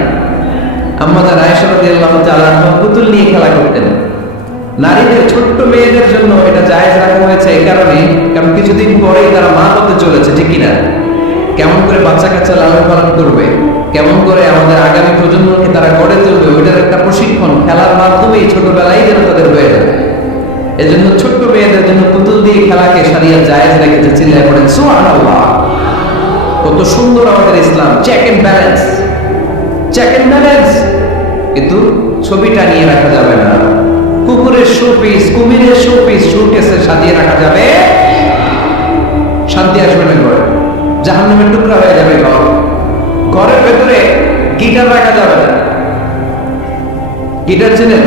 আম্মা জান আয়েশা রাদিয়াল্লাহু তাআলা পুতুল নিয়ে খেলা করতেন। নারীদের, ছোট্ট মেয়েদের জন্য এটা জায়েজ রাখা হয়েছে এই কারণে, কারণ কিছুদিন পরেই তারা মা হতে চলেছে, ঠিক কিনা? কেমন করে বাচ্চা কাচ্চা লালন পালন করবে, কেমন করে আমাদের আগামী প্রজন্মকে তারা গড়ে তুলবে, ওইটার একটা প্রশিক্ষণ খেলার মাধ্যমেই ছোটবেলায় যেন তাদের হয়ে যাবে। এজন্য ছোট্ট মেয়েদের জন্য পুতুল দিয়ে খেলাকে শরিয়ত জায়েজ রেখেছে। চিল্লায় পড়েন সুবহানাল্লাহ। কত সুন্দর আমাদের ইসলাম, check and balance, check and balance. কিন্তু ছবিটা নিয়ে রাখা যাবে না। কুকুরের শোপিস, কুমিরের শোপিস শোকেসে সাজিয়ে রাখা যাবে, শান্তি আসবে না ঘরে, জাহান্নামের টুকরা হয়ে যাবে ঘর। ঘরের ভেতরে গিটার রাখা যাবে না। গিটার চেনেন?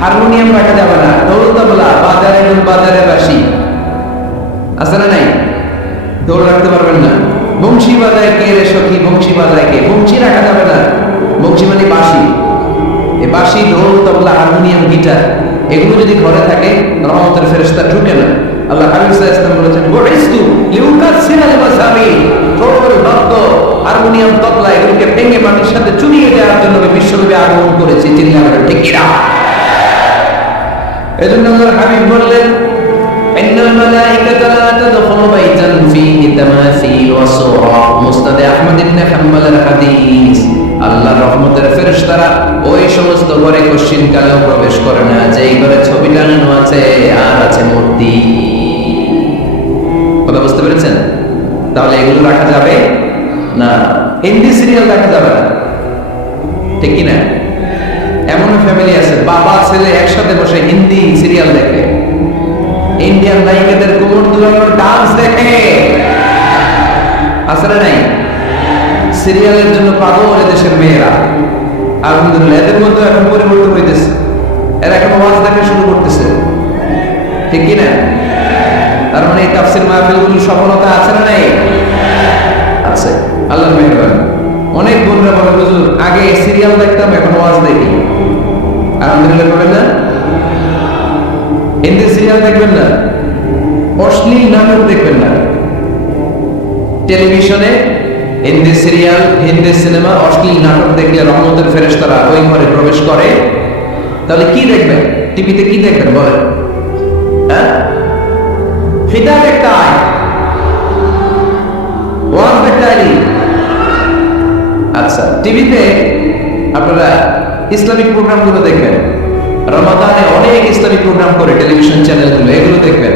হারমোনিয়াম রাখা যাবে না, ঢোল তবলা, বাজারে বাজারে বাঁশি, আছে না নাই? ঢোল রাখতে পারবেন না। বংশী বাজায় কে রে সখী, বংশী বাজায় কে? বংশী রাখা যাবে না। বংশী মানে বাঁশি। এই বাঁশি, ঢোল তবলা, হারমোনিয়াম, গিটার, এগুলো যদি ঘরে থাকে, রহমতের ফেরেশতা ঢুকে না। আল্লাহ হাবিব সাল্লাল্লাহু আলাইহি ওয়াসাল্লাম বলেছেন, বুইস্তু লিউকাসসিরাল মাসাবি, ঢোল, বাদ্য, হারমোনিয়াম, তবলা এগুলোকে ভেঙে মাটির সাথে চুরিয়ে দেওয়ার জন্য বিশ্বনবী আগমন করেছে। চিন্তা করেন, ঠিক কিনা? এজন্য আল্লাহর হাবিব বললেন, ইন্নাল মালাইকাতা লা তাদখুলু বাইতান ফীহি তামাসীল ওয়া সুরা। মুসনাদ আহমদ ইবনে হাম্বলের হাদিস। আল্লাহর রহমতের ফেরেশতারা ওই সমস্ত ঘরে কঠিন কালেও প্রবেশ করে না যেই ঘরে ছবি টাঙানো আছে আর আছে মূর্তি। কথা বুঝতে পেরেছেন? তাহলে এগুলো রাখা যাবে না। হিন্দি সিরিয়াল রাখা যাবে না, ঠিক কিনা? এমন ফ্যামিলি আছে, বাবা ছেলে একসাথে বসে হিন্দি সিরিয়াল দেখে, ইন্ডিয়ান নায়িকাদের কোমর দুলানোর ডান্স দেখে, আছে না নাই? সিরিয়ালের জন্য পাগল এদেশের মেয়েরা। আলহামদুলিল্লাহ, এদের মধ্যে এখন পরিবর্তন হইতেছে, এরা এখন ওয়াজ দেখা শুরু করতেছে, ঠিক কিনা? তার মানে এই তাফসীর মাহফিলগুলোর সফলতা আছে না নাই? আছে, আল্লাহর মেহেরবানি। অনেক বোনরা বলে, হুজুর আগে সিরিয়াল দেখতাম, এখন ওয়াজ দেখি। আলহামদুলিল্লাহ বলেন না? হিন্দি সিরিয়াল দেখবেন না, অশ্লীল নাটক দেখবেন না। টেলিভিশনে হিন্দি সিরিয়াল, হিন্দি সিনেমা, অশ্লীল নাটক দেখলে রহমতের ফেরেশতারা ওই ঘরে প্রবেশ করে। তাহলে কি দেখবেন? টিভিতে কি দেখবেন বলেন? হ্যাঁ, হিদায়াত একটা আয়, ওয়াজ একটা আয়। আচ্ছা, টিভিতে আপনারা ইসলামিক প্রোগ্রামগুলো দেখবেন। রমাদানে অনেক ইসলামিক প্রোগ্রাম করে টেলিভিশন চ্যানেলগুলো, এগুলো দেখবেন।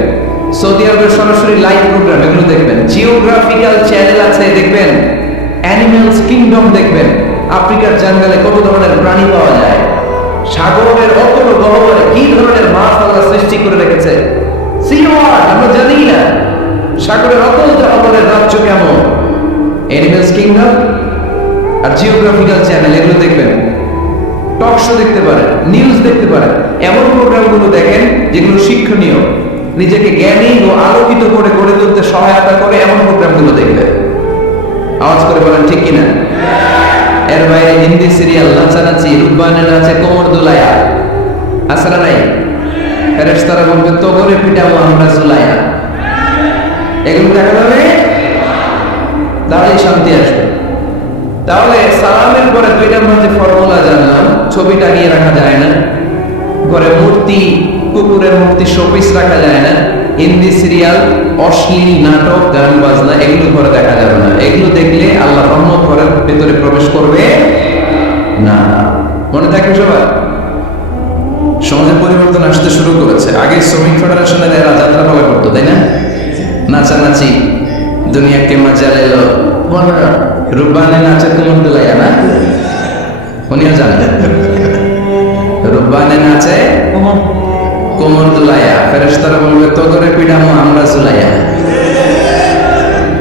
সৌদি আরবের সরাসরি লাইভ প্রোগ্রাম, এগুলো দেখবেন। জিওগ্রাফিক্যাল চ্যানেল আছে, দেখবেন। অ্যানিমেলস কিংডম দেখবেন। আফ্রিকার জঙ্গলে কত ধরনের প্রাণী পাওয়া যায়, সাগরের অতল গহ্বরে কি ধরনের মাছ আল্লাহ সৃষ্টি করে রেখেছে, সি ওয়ার্ল্ড আমরা জানি না, সাগরের অতল গহ্বরের রাজ্য কেমন, অ্যানিমেলস কিংডম আর জিওগ্রাফিক্যাল চ্যানেল এগুলো দেখবেন, টক শো দেখতে পারেন, নিউজ দেখতে পারেন, এমন প্রোগ্রামগুলো দেখেন যেগুলো শিক্ষণীয়, নিজেকে জ্ঞানী ও আলোকিত করে গড়ে তুলতে সহায়তা করে, এমন প্রোগ্রামগুলো দেখবেন। আওয়াজ করে বলেন ঠিক কিনা? এর বাইরে হিন্দি সিরিয়াল, নাচানাচি, রূপবানে নাচে, কোমর দুলায়া, আসরা নাই, ফেরেশতারা বলবে তো করে পিটাবো আমরা জুলায়া, এগুলো দেখা যাবে, তাহলেই শান্তি আসবে। তাহলে সালামের পরে দুইটার মধ্যে ফর্মুলা জানলাম, ছবি টাঙিয়ে রাখা যায় না, ঘরে মূর্তি, কুকুরের মূর্তি, শোপিস রাখা যায় না, হিন্দি সিরিয়াল, অশ্লীল নাটক, গান বাজনা এগুলো ঘরে দেখা যাবে না, এগুলো দেখলে আল্লাহ রহমত ঘরের ভেতরে প্রবেশ করবে না। মনে থাকবে সবার? সমাজের পরিবর্তন আসতে শুরু করেছে। আগে শ্রমিক ফেডারেশনের এরা যাত্রা পালা করতো, তাই না? নাচানাচি, দুনিয়াকে মজা লেলো, রূপবানে নাচে কোমর দুলাইয়া, না? উনিও জানেন রূপবানে নাচে কোমর দুলাইয়া, ফেরেশতারা বলবে তো করে পিটামো আমরা জুলাইয়া।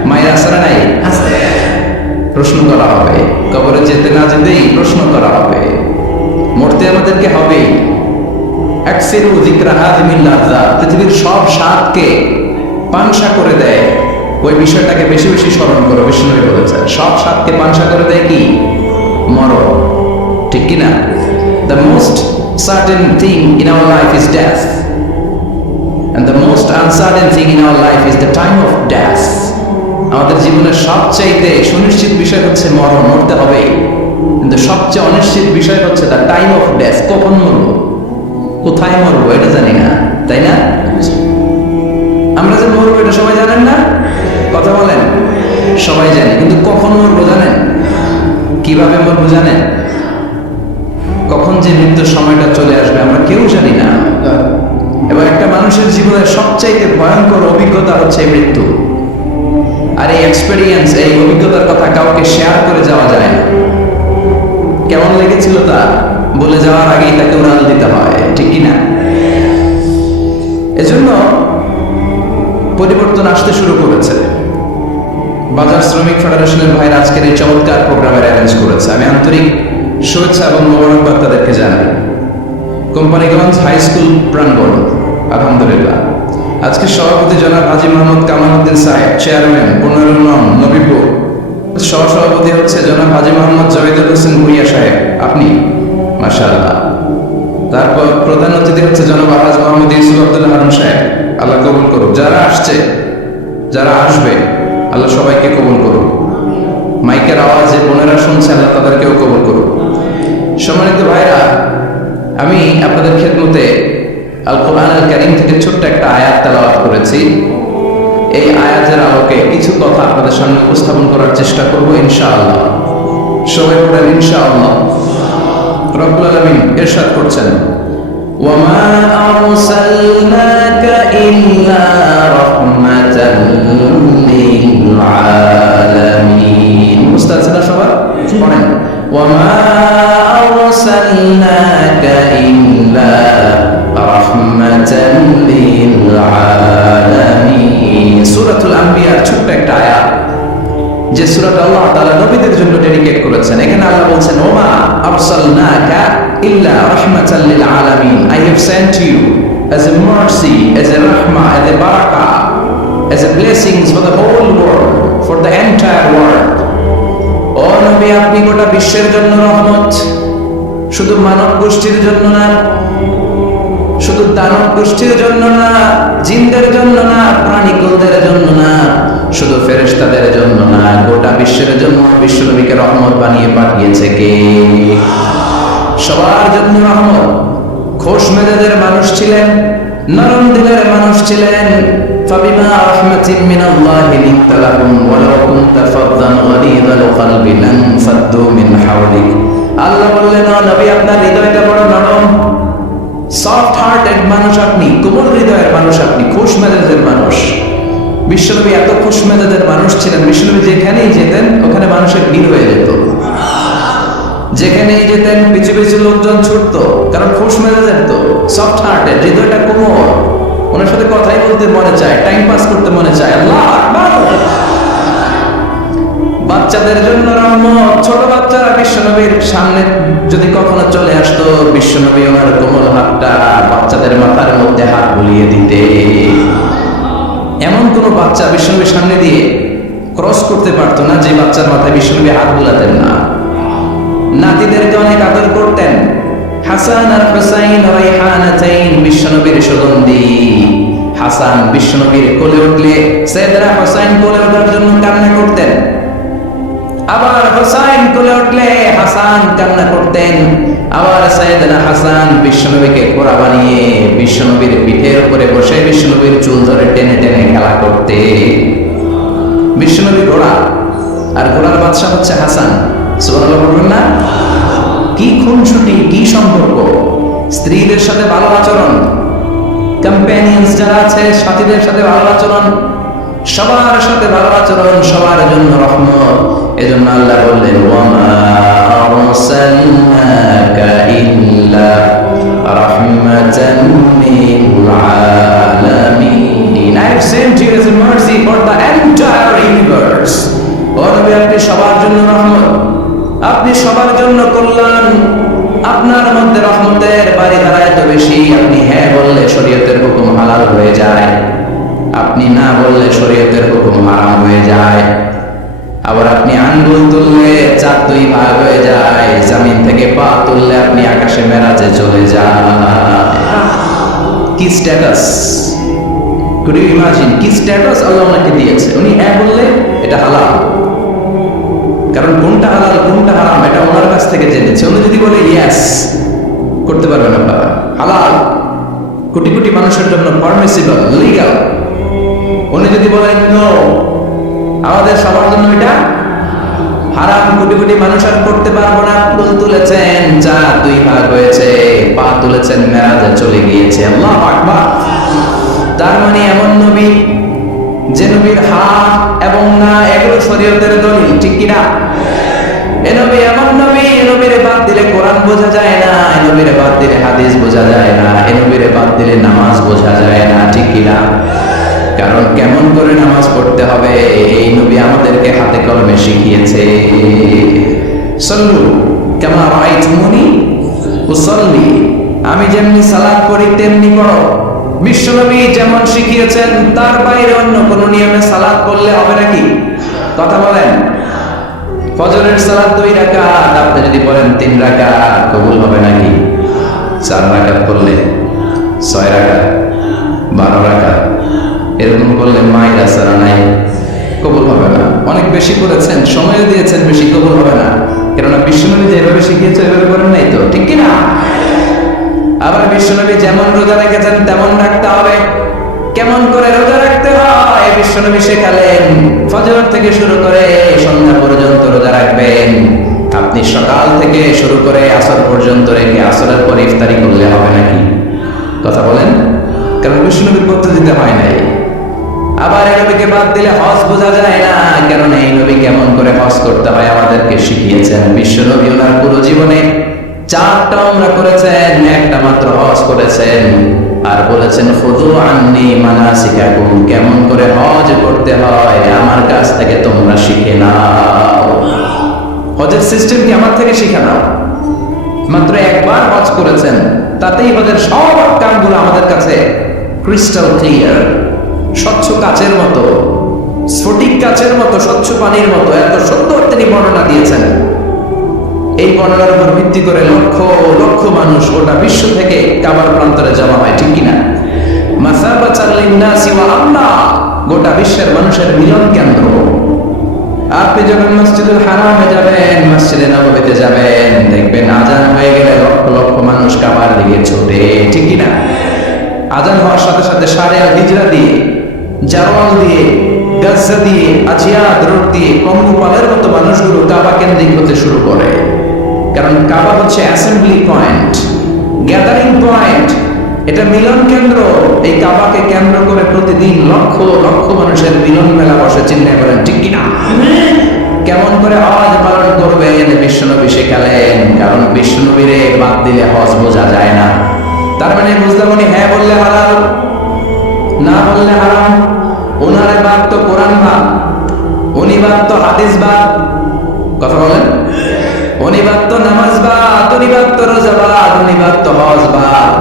মায়ের আসরা নাই, প্রশ্ন করা হবে, কবরে যেতে না যেতেই প্রশ্ন করা হবে, মরতে আমাদেরকে হবে। আকসিরু যিকরা হাযিমিল লাযযাত, পৃথিবীর সব স্বাদকে পানসা করে দেয়, ওই বিষয়টাকে বেশি বেশি স্মরণ করো। বিষ্ণু বলেছেন সব স্বাদকে পানসা করে দেয় কি? মরণ, ঠিক কিনা? The most certain thing in our life is death, and the most uncertain thing in our life is the time of death. আমাদের জীবনের সবচেয়ে সুনিশ্চিত বিষয় হচ্ছে মরণ, মরতে হবে, কিন্তু সবচেয়ে অনিশ্চিত বিষয় হচ্ছে the time of death, কখন মরবো, কোথায় মরবো এটা জানি না, তাই না? আমরা যে মরবো এটা সবাই জানেন না? কথা বলেন, সবাই জানে, কিন্তু কখন মরবো জানেন? কিভাবে মরবো জানেন? কখন যে মৃত্যুর সময়টা চলে আসবে আমরা কেউ জানি না। এবং একটা মানুষের জীবনের সবচাইতে ভয়ঙ্কর অভিজ্ঞতা হচ্ছে মৃত্যু। আর এই এক্সপেরিয়েন্স, এই অভিজ্ঞতার কথা কাউকে শেয়ার করে যাওয়া যায় না। কেমন লেগেছিল তা বলে যাওয়ার আগেই তাকে উড়াল দিতে হয়, ঠিক কিনা? এজন্য পরিবর্তন আসতে শুরু করেছে। বাজার শ্রমিক ফেডারেশনের ভাইরা আজকের এই চমৎকার প্রোগ্রামের অ্যারেঞ্জ করেছে, আমি আন্তরিক শুভেচ্ছা এবং মোবারকবাদ তাদেরকে জানাই। কোম্পানিগঞ্জ হাই স্কুল প্রাঙ্গণ, আলহামদুলিল্লাহ। আজকে সভাপতি জনাব হাজী মোহাম্মদ কামাল উদ্দিন সাহেব, চেয়ারম্যান 15 নং নবীপুর। সহসভাপতি হচ্ছে জনাব হাজী মোহাম্মদ জহিদুল হোসেন ভুইয়া সাহেব, আপনি, মাশাআল্লাহ। তারপর প্রধান অতিথি হচ্ছে জনাব আলহাজ মোহাম্মদ ইউসুফ আব্দুল হারুন সাহেব, আল্লাহ কবুল করুক। যারা আসছে, যারা আসবে, আল্লাহ সবাইকে কবুল করুক। মাইকের আওয়াজে বোনেরা শুনছে, আল্লাহ তাদেরকেও কবুল করুক। সম্মানিত ভাইরা, আমি আপনাদের খেদমতে আল কোরআন আল কারীম থেকে ছোট্ট একটা আয়াত তেলাওয়াত করেছি। এই আয়াতের আলোকে কিছু কথা আপনাদের সামনে উপস্থাপন করার চেষ্টা করব ইনশাআল্লাহ। সবাই পড়েন ইনশাআল্লাহ। রব্বুল আলামিন ইরশাদ করছেন, ওয়ামা আরসালনাকা ইল্লা রাহমাতাল লিল আলামিন। মুস্তাদ না সবার পড়েন, ওয়ামা আরসালনাকা ইল্লা রাহমাতাল লিল আলামিন। সূরাতুল আম্বিয়ার ছোট্ট একটা আয়াত, যে সূরাটা আল্লাহ তাআলা নবীদের জন্য ডেডিকেট করেছেন। এখানে আল্লাহ বলছেন, ওমা আরসালনাকা ইল্লা রাহমাতাল লিল আলামিন, I have sent you as a mercy, as a rahmah, as a barakah, as a blessings for the whole world, for the entire world. ও নবী, আপনি গোটা বিশ্বের জন্য রহমত, শুধু মানব গোষ্ঠীর জন্য না, শুধু দানব গোষ্ঠীর জন্য না, জিনদের জন্য না, প্রাণীকুলদের জন্য না, শুধু ফেরেশতাদের জন্য না, গোটা বিশ্বের জন্য বিশ্বনবীকে রহমত বানিয়ে পাঠিয়েছে কে? সবার জন্য রহমত। খোশ মেজাজের মানুষ ছিলেন, নরম দিলের মানুষ ছিলেন। ফাবিমা রাহমাতিন মিনাল্লাহি লিনতা লাহুম ওয়ালাউ কুনতা ফাদদান গালিযাল কলবি লানফাদ্দু মিন হাওলিক। আল্লাহ বললেন, ও নবী, আপনার হৃদয়টা বড় নরম, সফট হার্টেড মানুষ আপনি, কোমল হৃদয়ের মানুষ আপনি, খোশ মেজাজের মানুষ। বিশ্বনবী এত খোশ মেজাজের মানুষ ছিলেন, বিশ্বনবী যেখানেই যেতেন ওখানে মানুষের ভিড় হয়ে যেত। যেখানেই যেতেন পিছু পিছু লোকজন ছুটতো, কারণ ফুস মেজাজের তো, সফট হার্টের, হৃদয়টা কোমল, ওনার সাথে কথাই বলতে মনে চায়, টাইম পাস করতে মনে চায়। আল্লাহ আকবার। বাচ্চাদের জন্য রহমত। ছোট বাচ্চারা বিশ্বনবীর সামনে যদি কখনো চলে আসতো, বিশ্বনবী ওনার কোমল হাতটা বাচ্চাদের মাথার মধ্যে হাত বুলিয়ে দিতে। এমন কোন বাচ্চা বিশ্বনবীর সামনে দিয়ে ক্রস করতে পারতো না যে বাচ্চার মাথায় বিশ্বনবী হাত বুলাতেন না। নাতিদেরকে অনেক আদর করতেন। হাসান আর হুসাইন রাইহানাতাইন, বিশ্বনবীর সুগন্ধি। হাসান বিশ্বনবীর কোলে উঠলে সাইয়েদনা হুসাইন কোলে ওঠার জন্য কান্না করতেন, আবার হুসাইন কোলে উঠলে হাসান কান্না করতেন। আবার সাইয়েদনা হাসান বিশ্বনবীকে ঘোড়া বানিয়ে বিশ্বনবীর পিঠের উপরে বসে বিশ্বনবীর চুল ধরে টেনে টেনে খেলা করতে। বিশ্বনবী ঘোড়া, আর ঘোড়ার বাদশা হচ্ছে হাসান। সুবহানাল্লাহ বলবেন না? কি খুনসুটি, কি সম্পর্ক! স্ত্রীদের সাথে ভালো আচরণ, কম্প্যানিয়ন্স যারা আছে সাথীদের সাথে ভালো আচরণ, সবার সাথে ভালো আচরণ, সবার জন্য রহমত। এজন্য আল্লাহ বললেন, ওয়ামা আরসালনাকা ইল্লা রাহমাতান লিল আলামিন। I have sent you as a mercy for the entire universe. ও নবী, আপনি সবার জন্য রহমত, আপনি সবার জন্য কল্যাণ। আপনার মধ্যে রহমতের বাড়িধারা এত বেশি, আপনি হ্যাঁ বললে শরীয়তের হুকুম হালাল হয়ে যায়, আপনি না বললে শরীয়তের হুকুম হারাম হয়ে যায়। আবার আপনি আঙ্গুল তুললে চার দুই ভাগ হয়ে যায়, জমিন থেকে পা তুললে আপনি আকাশে মেরাজে চলে যান। কি স্ট্যাটাস! কুড ইউ ইমাজিন কি স্ট্যাটাস আল্লাহ ওনাকে দিয়েছে? উনি হ্যাঁ বললে এটা হালাল, কারণ কোনটা হালাল কোনটা হারাম এটা ওনার কাছ থেকে জেনেছে। উনি যদি বলে ইয়েস, করতে পারবেন আপনারা, হালাল, কোটি কোটি মানুষের জন্য পারমিসিবল, লিগ্যাল। উনি যদি বলেন নো, আমাদের সবার জন্য এটা হারাম, কোটি কোটি মানুষ আর করতে পারবো না। ফুল তুলেছেন, যা দুই ভাগ হয়েছে, পা তুলেছেন, মেরাজে চলে গিয়েছে। আল্লাহু আকবার। তার মানে এমন নবী যে নবীর হ্যাঁ এবং না এগুলো শরীয়তের দলিল, ঠিক কিনা? এ নবী এমন নবী, এ নবীরে বাদ দিলে কোরআন বোঝা যায় না, এ নবীরে বাদ দিলে হাদিস বোঝা যায় না, এ নবীরে বাদ দিলে নামাজ বোঝা যায় না, ঠিক কিনা? কারণ কেমন করে নামাজ পড়তে হবে এই নবী আমাদেরকে হাতে কলমে শিখিয়েছে। সল্লু কামা রাআইতুমুনি উসাল্লি, আমি যেমনি সালাত পড়ি তেমনি পড়ো। বিশ্বনবী যেমন শিখিয়েছেন তার বাইরে অন্য কোন নিয়মে সালাত পড়লে হবে নাকি? কথা বলেন। ফজরের সালাত 2 রাকাত, আপনি যদি পড়েন 3 রাকাত, কবুল হবে নাকি? 4 রাকাত পড়লে, 6 রাকাত, 12 রাকাত, এরকম করলে মায়ের আসারা নাই, কবুল হবে না। অনেক বেশি করেছেন, সময় দিয়েছেন বেশি, কবুল হবে না। কেননা বিশ্বনবী যেভাবে শিখিয়েছে ওইভাবে করেন নাই তো, ঠিক কিনা? আবার বিশ্বনবী যেমন রোজা রেখেছেন তেমন রাখতে হবে। কেমন করে রোজা রাখতে হয় বিশ্বনবী শেখালেন। ফজর থেকে শুরু করে সন্ধ্যা পর্যন্ত রোজা রাখবেন। আপনি সকাল থেকে শুরু করে আসর পর্যন্ত রেখে আসরের পর ইফতারি করলে হবে নাকি? কথা বলেন। কারণ বিশ্বনবীর পদ্ধতিতে হয় নাই। আবার এই নবীকে বাদ দিলে হজ বোঝা যায় না, কারণ এই নবী কেমন করে হজ করতে হয় আমাদেরকে শিখিয়েছেন। বিশ্বনবী ওনার পুরো জীবনে 4টা উমরা করেছেন, একটা মাত্র হজ করেছেন। আর বলেছেন খুযু আন্নী মানাসিকাকুম, কেমন করে হজ করতে হয় আমার কাছ থেকে তোমরা শিখে নাও। হজের সিস্টেম কি আমার থেকে শিখে নাও। মাত্র একবার হজ করেছেন, তাতেই হজের সব কামগুলো আমাদের কাছে ক্রিস্টাল ক্লিয়ার, স্বচ্ছ কাচের মতো, স্ফটিক কাচের মতো, স্বচ্ছ পানির মতো। এত সুন্দর তিনি বর্ণনা দিয়েছেন। এই বর্ণনার উপর ভিত্তি করে লক্ষ লক্ষ মানুষ গোটা বিশ্ব থেকে কাবার প্রান্তরে জমা হয়, ঠিক কিনা? মাসাবাতাল লিন্নাসি ওয়া আমনা, গোটা বিশ্বের মানুষের মিলন কেন্দ্র। আপনি যখন মসজিদুল হারামে যাবেন, মসজিদে নববীতে যাবেন, দেখবেন আজান হয়ে গেলে লক্ষ লক্ষ মানুষ কাবার দিকে ছুটে, ঠিক কিনা? আজান হওয়ার সাথে সাথে সারে আল হিজরা দিয়ে, জাওয়াল দিয়ে, গাজা দিয়ে, আজিয়াদ রোড দিয়ে পঙ্গুপালের মতো মানুষগুলো কাবা কেন্দ্রিক হতে শুরু করে। কারণ কাবা হচ্ছে অ্যাসেম্বলি পয়েন্ট, গ্যাদারিং পয়েন্ট, এটা মিলন কেন্দ্র। এই কাবাকে কেন্দ্র করে প্রতিদিন লক্ষ লক্ষ মানুষের মিলন মেলা বসে, চিন্তা করেন, ঠিক কিনা? কেমন করে হজ পালন করবেন বিশ্বনবী শেখালেন, কারণ বিশ্বনবীরে বাদ দিলে হজ বোঝা যায় না। তার মানে বুঝলাম উনি হ্যাঁ বললে হালাল, না বললে হারাম। ওনারে বাদ তো কোরআন বাদ, উনি বাদ তো হাদিস বাদ, কথা বলেন, উনি বাদ তো নামাজ বাদ, উনি বাদ তো রোজা বাদ, উনি বাদ তো হজ বাদ।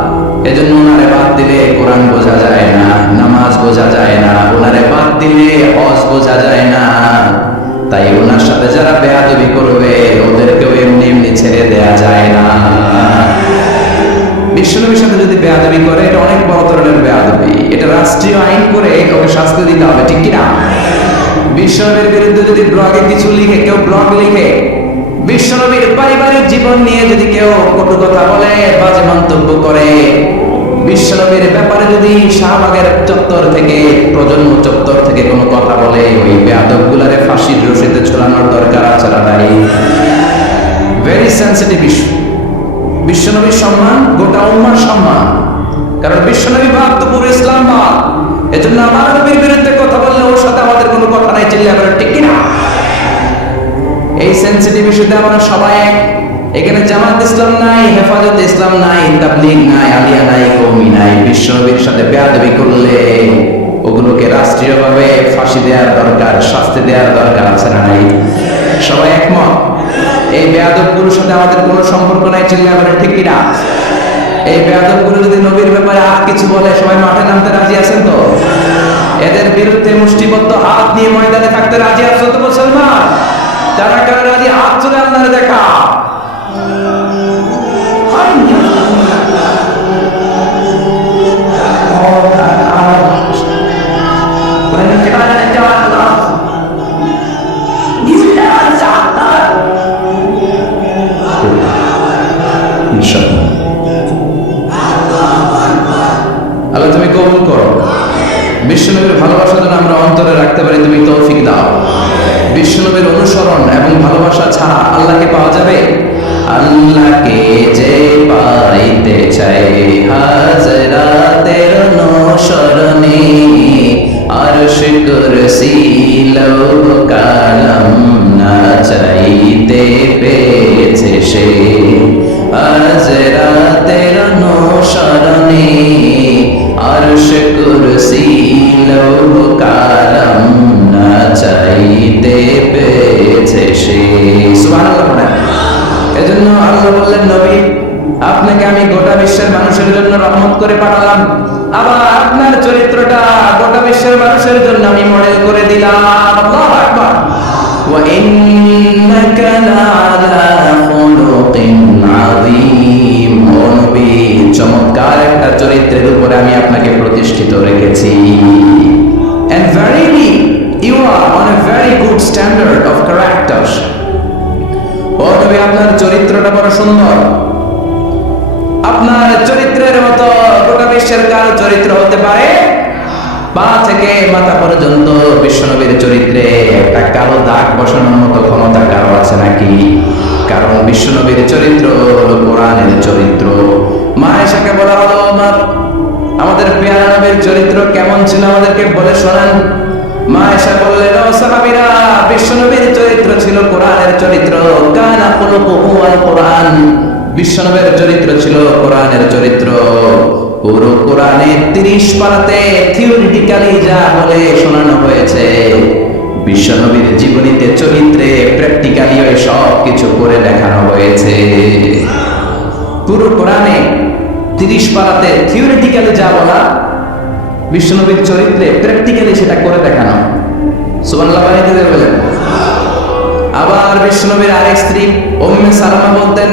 এজন্য ওনারে বাদ দিলে কোরআন বোঝা যায় না, নামাজ বোঝা যায় না, ওনারে বাদ দিলে হজ বোঝা যায় না। তাই ওনার সাথে যারা বেয়াদবি করবে ওদেরকেও এমনি এমনি ছেড়ে দেয়া যায় না। বিশ্বনবীর সাথে যদি বেয়াদবি করে এটা অনেক বড় ধরনের বেয়াদবি, এটা রাষ্ট্রীয় আইন করে ওকে শাস্তি দিতে হবে, ঠিক কিনা? বিশ্বনবীর বিরুদ্ধে যদি ব্লগে কিছু লিখে, কেউ ব্লগ লিখে, বিশ্বনবীর পারিবারিক জীবন নিয়ে যদি কেউ কটু কথা বলে, বাজে মন্তব্য করে, বিশ্বনবীর ব্যাপারে যদি শাহবাগের চত্বর থেকে, প্রজন্ম চত্বর থেকে কোনো কথা বলে, ওই বেয়াদবগুলারে ফাঁসির রশিতে ঝুলানোর দরকার আছে না নাই? Very sensitive issue. বিশ্বনবীর সম্মান গোটা উম্মার সম্মান, কারণ বিশ্বনবী বাদ তো পুরো ইসলাম বাদ। এজন্য আমার নবীর বিরুদ্ধে কথা বললে ওর সাথে আমাদের কোনো কথা নাই, চিল্লা করে, ঠিক কিনা? এই সেনসিটিভ ইস্যুতে আমরা সবাই এক। এখানে জামাত ইসলাম নাই, হেফাজত ইসলাম নাই, তাবলীগ নাই, আলিয়া নাই, কওমি নাই। বিশ্বনবীর সাথে বেয়াদবি করলে ওগুলোকে রাষ্ট্রীয়ভাবে ফাঁসি দেওয়ার দরকার, শাস্তি দেওয়ার দরকার আছে না নাই? সবাই একমত? এই বেয়াদবগুলোর সাথে আমাদের কোনো সম্পর্ক নাই, চিল্লা করে, ঠিক কিনা? এই বেয়াদবগুলো যদি নবীর ব্যাপারে আর কিছু বলে সবাই মাঠে নামতে রাজি আছেন তো? এদের বিরুদ্ধে মুষ্টিবদ্ধ হাত নিয়ে ময়দানে থাকতে রাজি আছো তো মুসলমান? যারা কারা রাজি হাত তুলে আল্লাহর দেখা। Inshallah. আল্লাহ তুমি কবুল করো। বিশ্বনবীর ভালোবাসা যেন আমরা অন্তরে রাখতে পারি, তুমি তৌফিক দাও। বিশ্বনবীর অনুসরণ এবং ভালোবাসা ছাড়া আল্লাহকে পাওয়া যাবে? আল্লাহকে যে পাইতে চাই হাজরাতের অনুসরণে, আরশ কুরসি লৌহ কালাম না চাইতে পেয়েছে সে। হাজরাতের অনুসরণে, আরশ কুরসি লৌহ কালাম না চাইতে পেয়েছে সে। সুবহানাল্লাহ পড়েন। এজন্য আল্লাহ বললেন, নবী আপনাকে আমি গোটা বিশ্বের মানুষের জন্য রহমত করে পাঠালাম, আবার আপনার চরিত্রটা গোটা বিশ্বের মানুষের জন্য আমি মডেল করে দিলাম। আল্লাহু আকবার। ওয়া ইন্নাকা লাআলা খুলুকিন আযীম। ও নবী, চমৎকার একটা চরিত্রের উপরে আমি আপনাকে প্রতিষ্ঠিত রেখেছি। And verily you are on a very good standard of character. ও নবী, আপনার চরিত্রটা বড় সুন্দর। আপনার চরিত্রের মতো গোটা বিশ্বের কার চরিত্র হতে পারে? পা থেকে মাথা পর্যন্ত বিশ্বনবীর চরিত্রে একটা কালো দাগ বসানোর মতো ক্ষমতা কারো আছে নাকি? কারণ বিশ্বনবীর চরিত্র হলো কোরআনের চরিত্র। মা আয়েশাকে বলা হলো, মা আমাদের প্রিয় নবীর চরিত্র কেমন ছিল আমাদেরকে বলে শোনান। মা আয়েশা বললেন, ও সাহাবীরা, বিশ্বনবীর চরিত্র ছিল কোরআনের চরিত্র। কানা খুলুকুহু আল কোরআন। বিশ্বনবীর চরিত্র ছিল কোরআনের চরিত্র। পুরো কোরআনে 30 পারাতে থিওরিটিক্যালি যা বলে শোনানো হয়েছে, বিশ্বনবীর জীবনীতে চরিত্রে প্র্যাকটিক্যালি ওই সব কিছু করে দেখানো হয়েছে। পুরো কোরআনে 30 পারাতে থিওরিটিক্যালি যা বলা, বিশ্বনবীর চরিত্রে প্র্যাকটিক্যালি সেটা করে দেখানো। সুবহানাল্লাহ বাড়িতে বলেন। আবার বিশ্বনবীর আরেক স্ত্রী উম্মে সালামা বলতেন,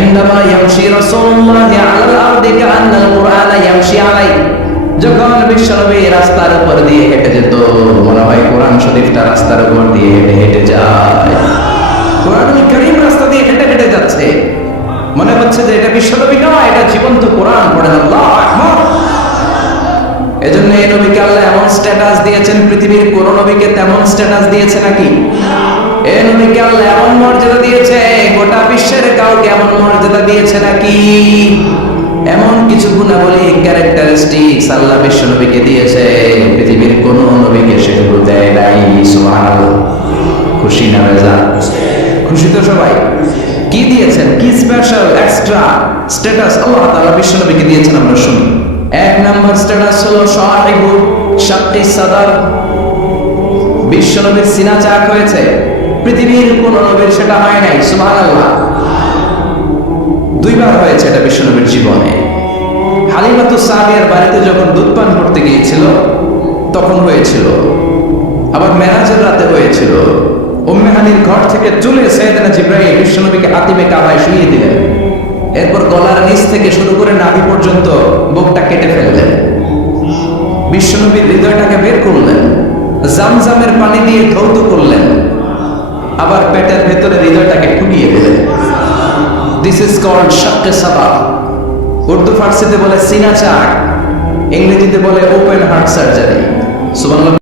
عندما يمشي رسول الله على الارض كأن القرآن يمشي عليه। যখন বিশ্বনবী রাস্তার উপর দিয়ে হেঁটে যেত, মনে হয় কোরআন শরীফটা রাস্তার উপর দিয়ে হেঁটে হেঁটে যায়। কোরআনুল কারীম রাস্তা দিয়ে হেঁটে হেঁটে যাচ্ছে, মনে হচ্ছে যে এটা বিশ্বনবী নয়, এটা জীবন্ত কোরআন। পড়েন আল্লাহু আকবার। এজন্য এই নবীকে আল্লাহ এমন স্ট্যাটাস দিয়েছেন, পৃথিবীর কোন নবীকে তেমন স্ট্যাটাস দিয়েছে নাকি? এই নবীকে আল্লাহ এমন মর্যাদা দিয়েছে, গোটা বিশ্বের কাউকে এমন মর্যাদা দিয়েছে নাকি? এমন কিছু গুণাবলী, ক্যারেক্টারিস্টিক্স আল্লাহ বিশ্ব নবীকে দিয়েছে, পৃথিবীর কোন নবীকে সেগুলো দেয় নাই। সুবহানাল্লাহ। খুশি না বেজার? খুশি তো সবাই? কি দিয়েছেন, কি স্পেশাল এক্সট্রা স্ট্যাটাস আল্লাহ তাআলা বিশ্বনবীকে দিয়েছেন আমরা শুনি। এক নাম্বার স্ট্যাটাস হলো সাহিবু শাক্কি সাদার। বিশ্বনবীর সিনা চাক হয়েছে, পৃথিবীর কোন নবীর সেটা হয় নাই, সুবহানাল্লাহ। দুইবার হয়েছে এটা বিশ্বনবীর জীবনে। হালিমাতুস সাদিয়ার বাড়িতে যখন দুধ পান করতে গিয়েছিল তখন হয়েছিল, আবার মেরাজের রাতে হয়েছিল। উম্মে হানির ঘর থেকে চলে সাইয়েদনা জিবরাইল বিশ্বনবীকে হাতিমে কাবায় শুইয়ে দিলেন। এরপর গলার নিচ থেকে শুরু করে নাভি পর্যন্ত বুকটা কেটে ফেললেন, বিশ্বনবীর হৃদয়টাকে বের করলেন, জামজামের পানি দিয়ে ধৌত করলেন, আবার পেটের ভেতরে হৃদয়টাকে ঢুকিয়ে দিলেন। দিস ইজ কল্ড শাক্কে সাদা। উর্দু ফার্সিতে বলে সিনা চাক, ইংরেজিতে বলে ওপেন হার্ট সার্জারি। সুবহানাল্লাহ।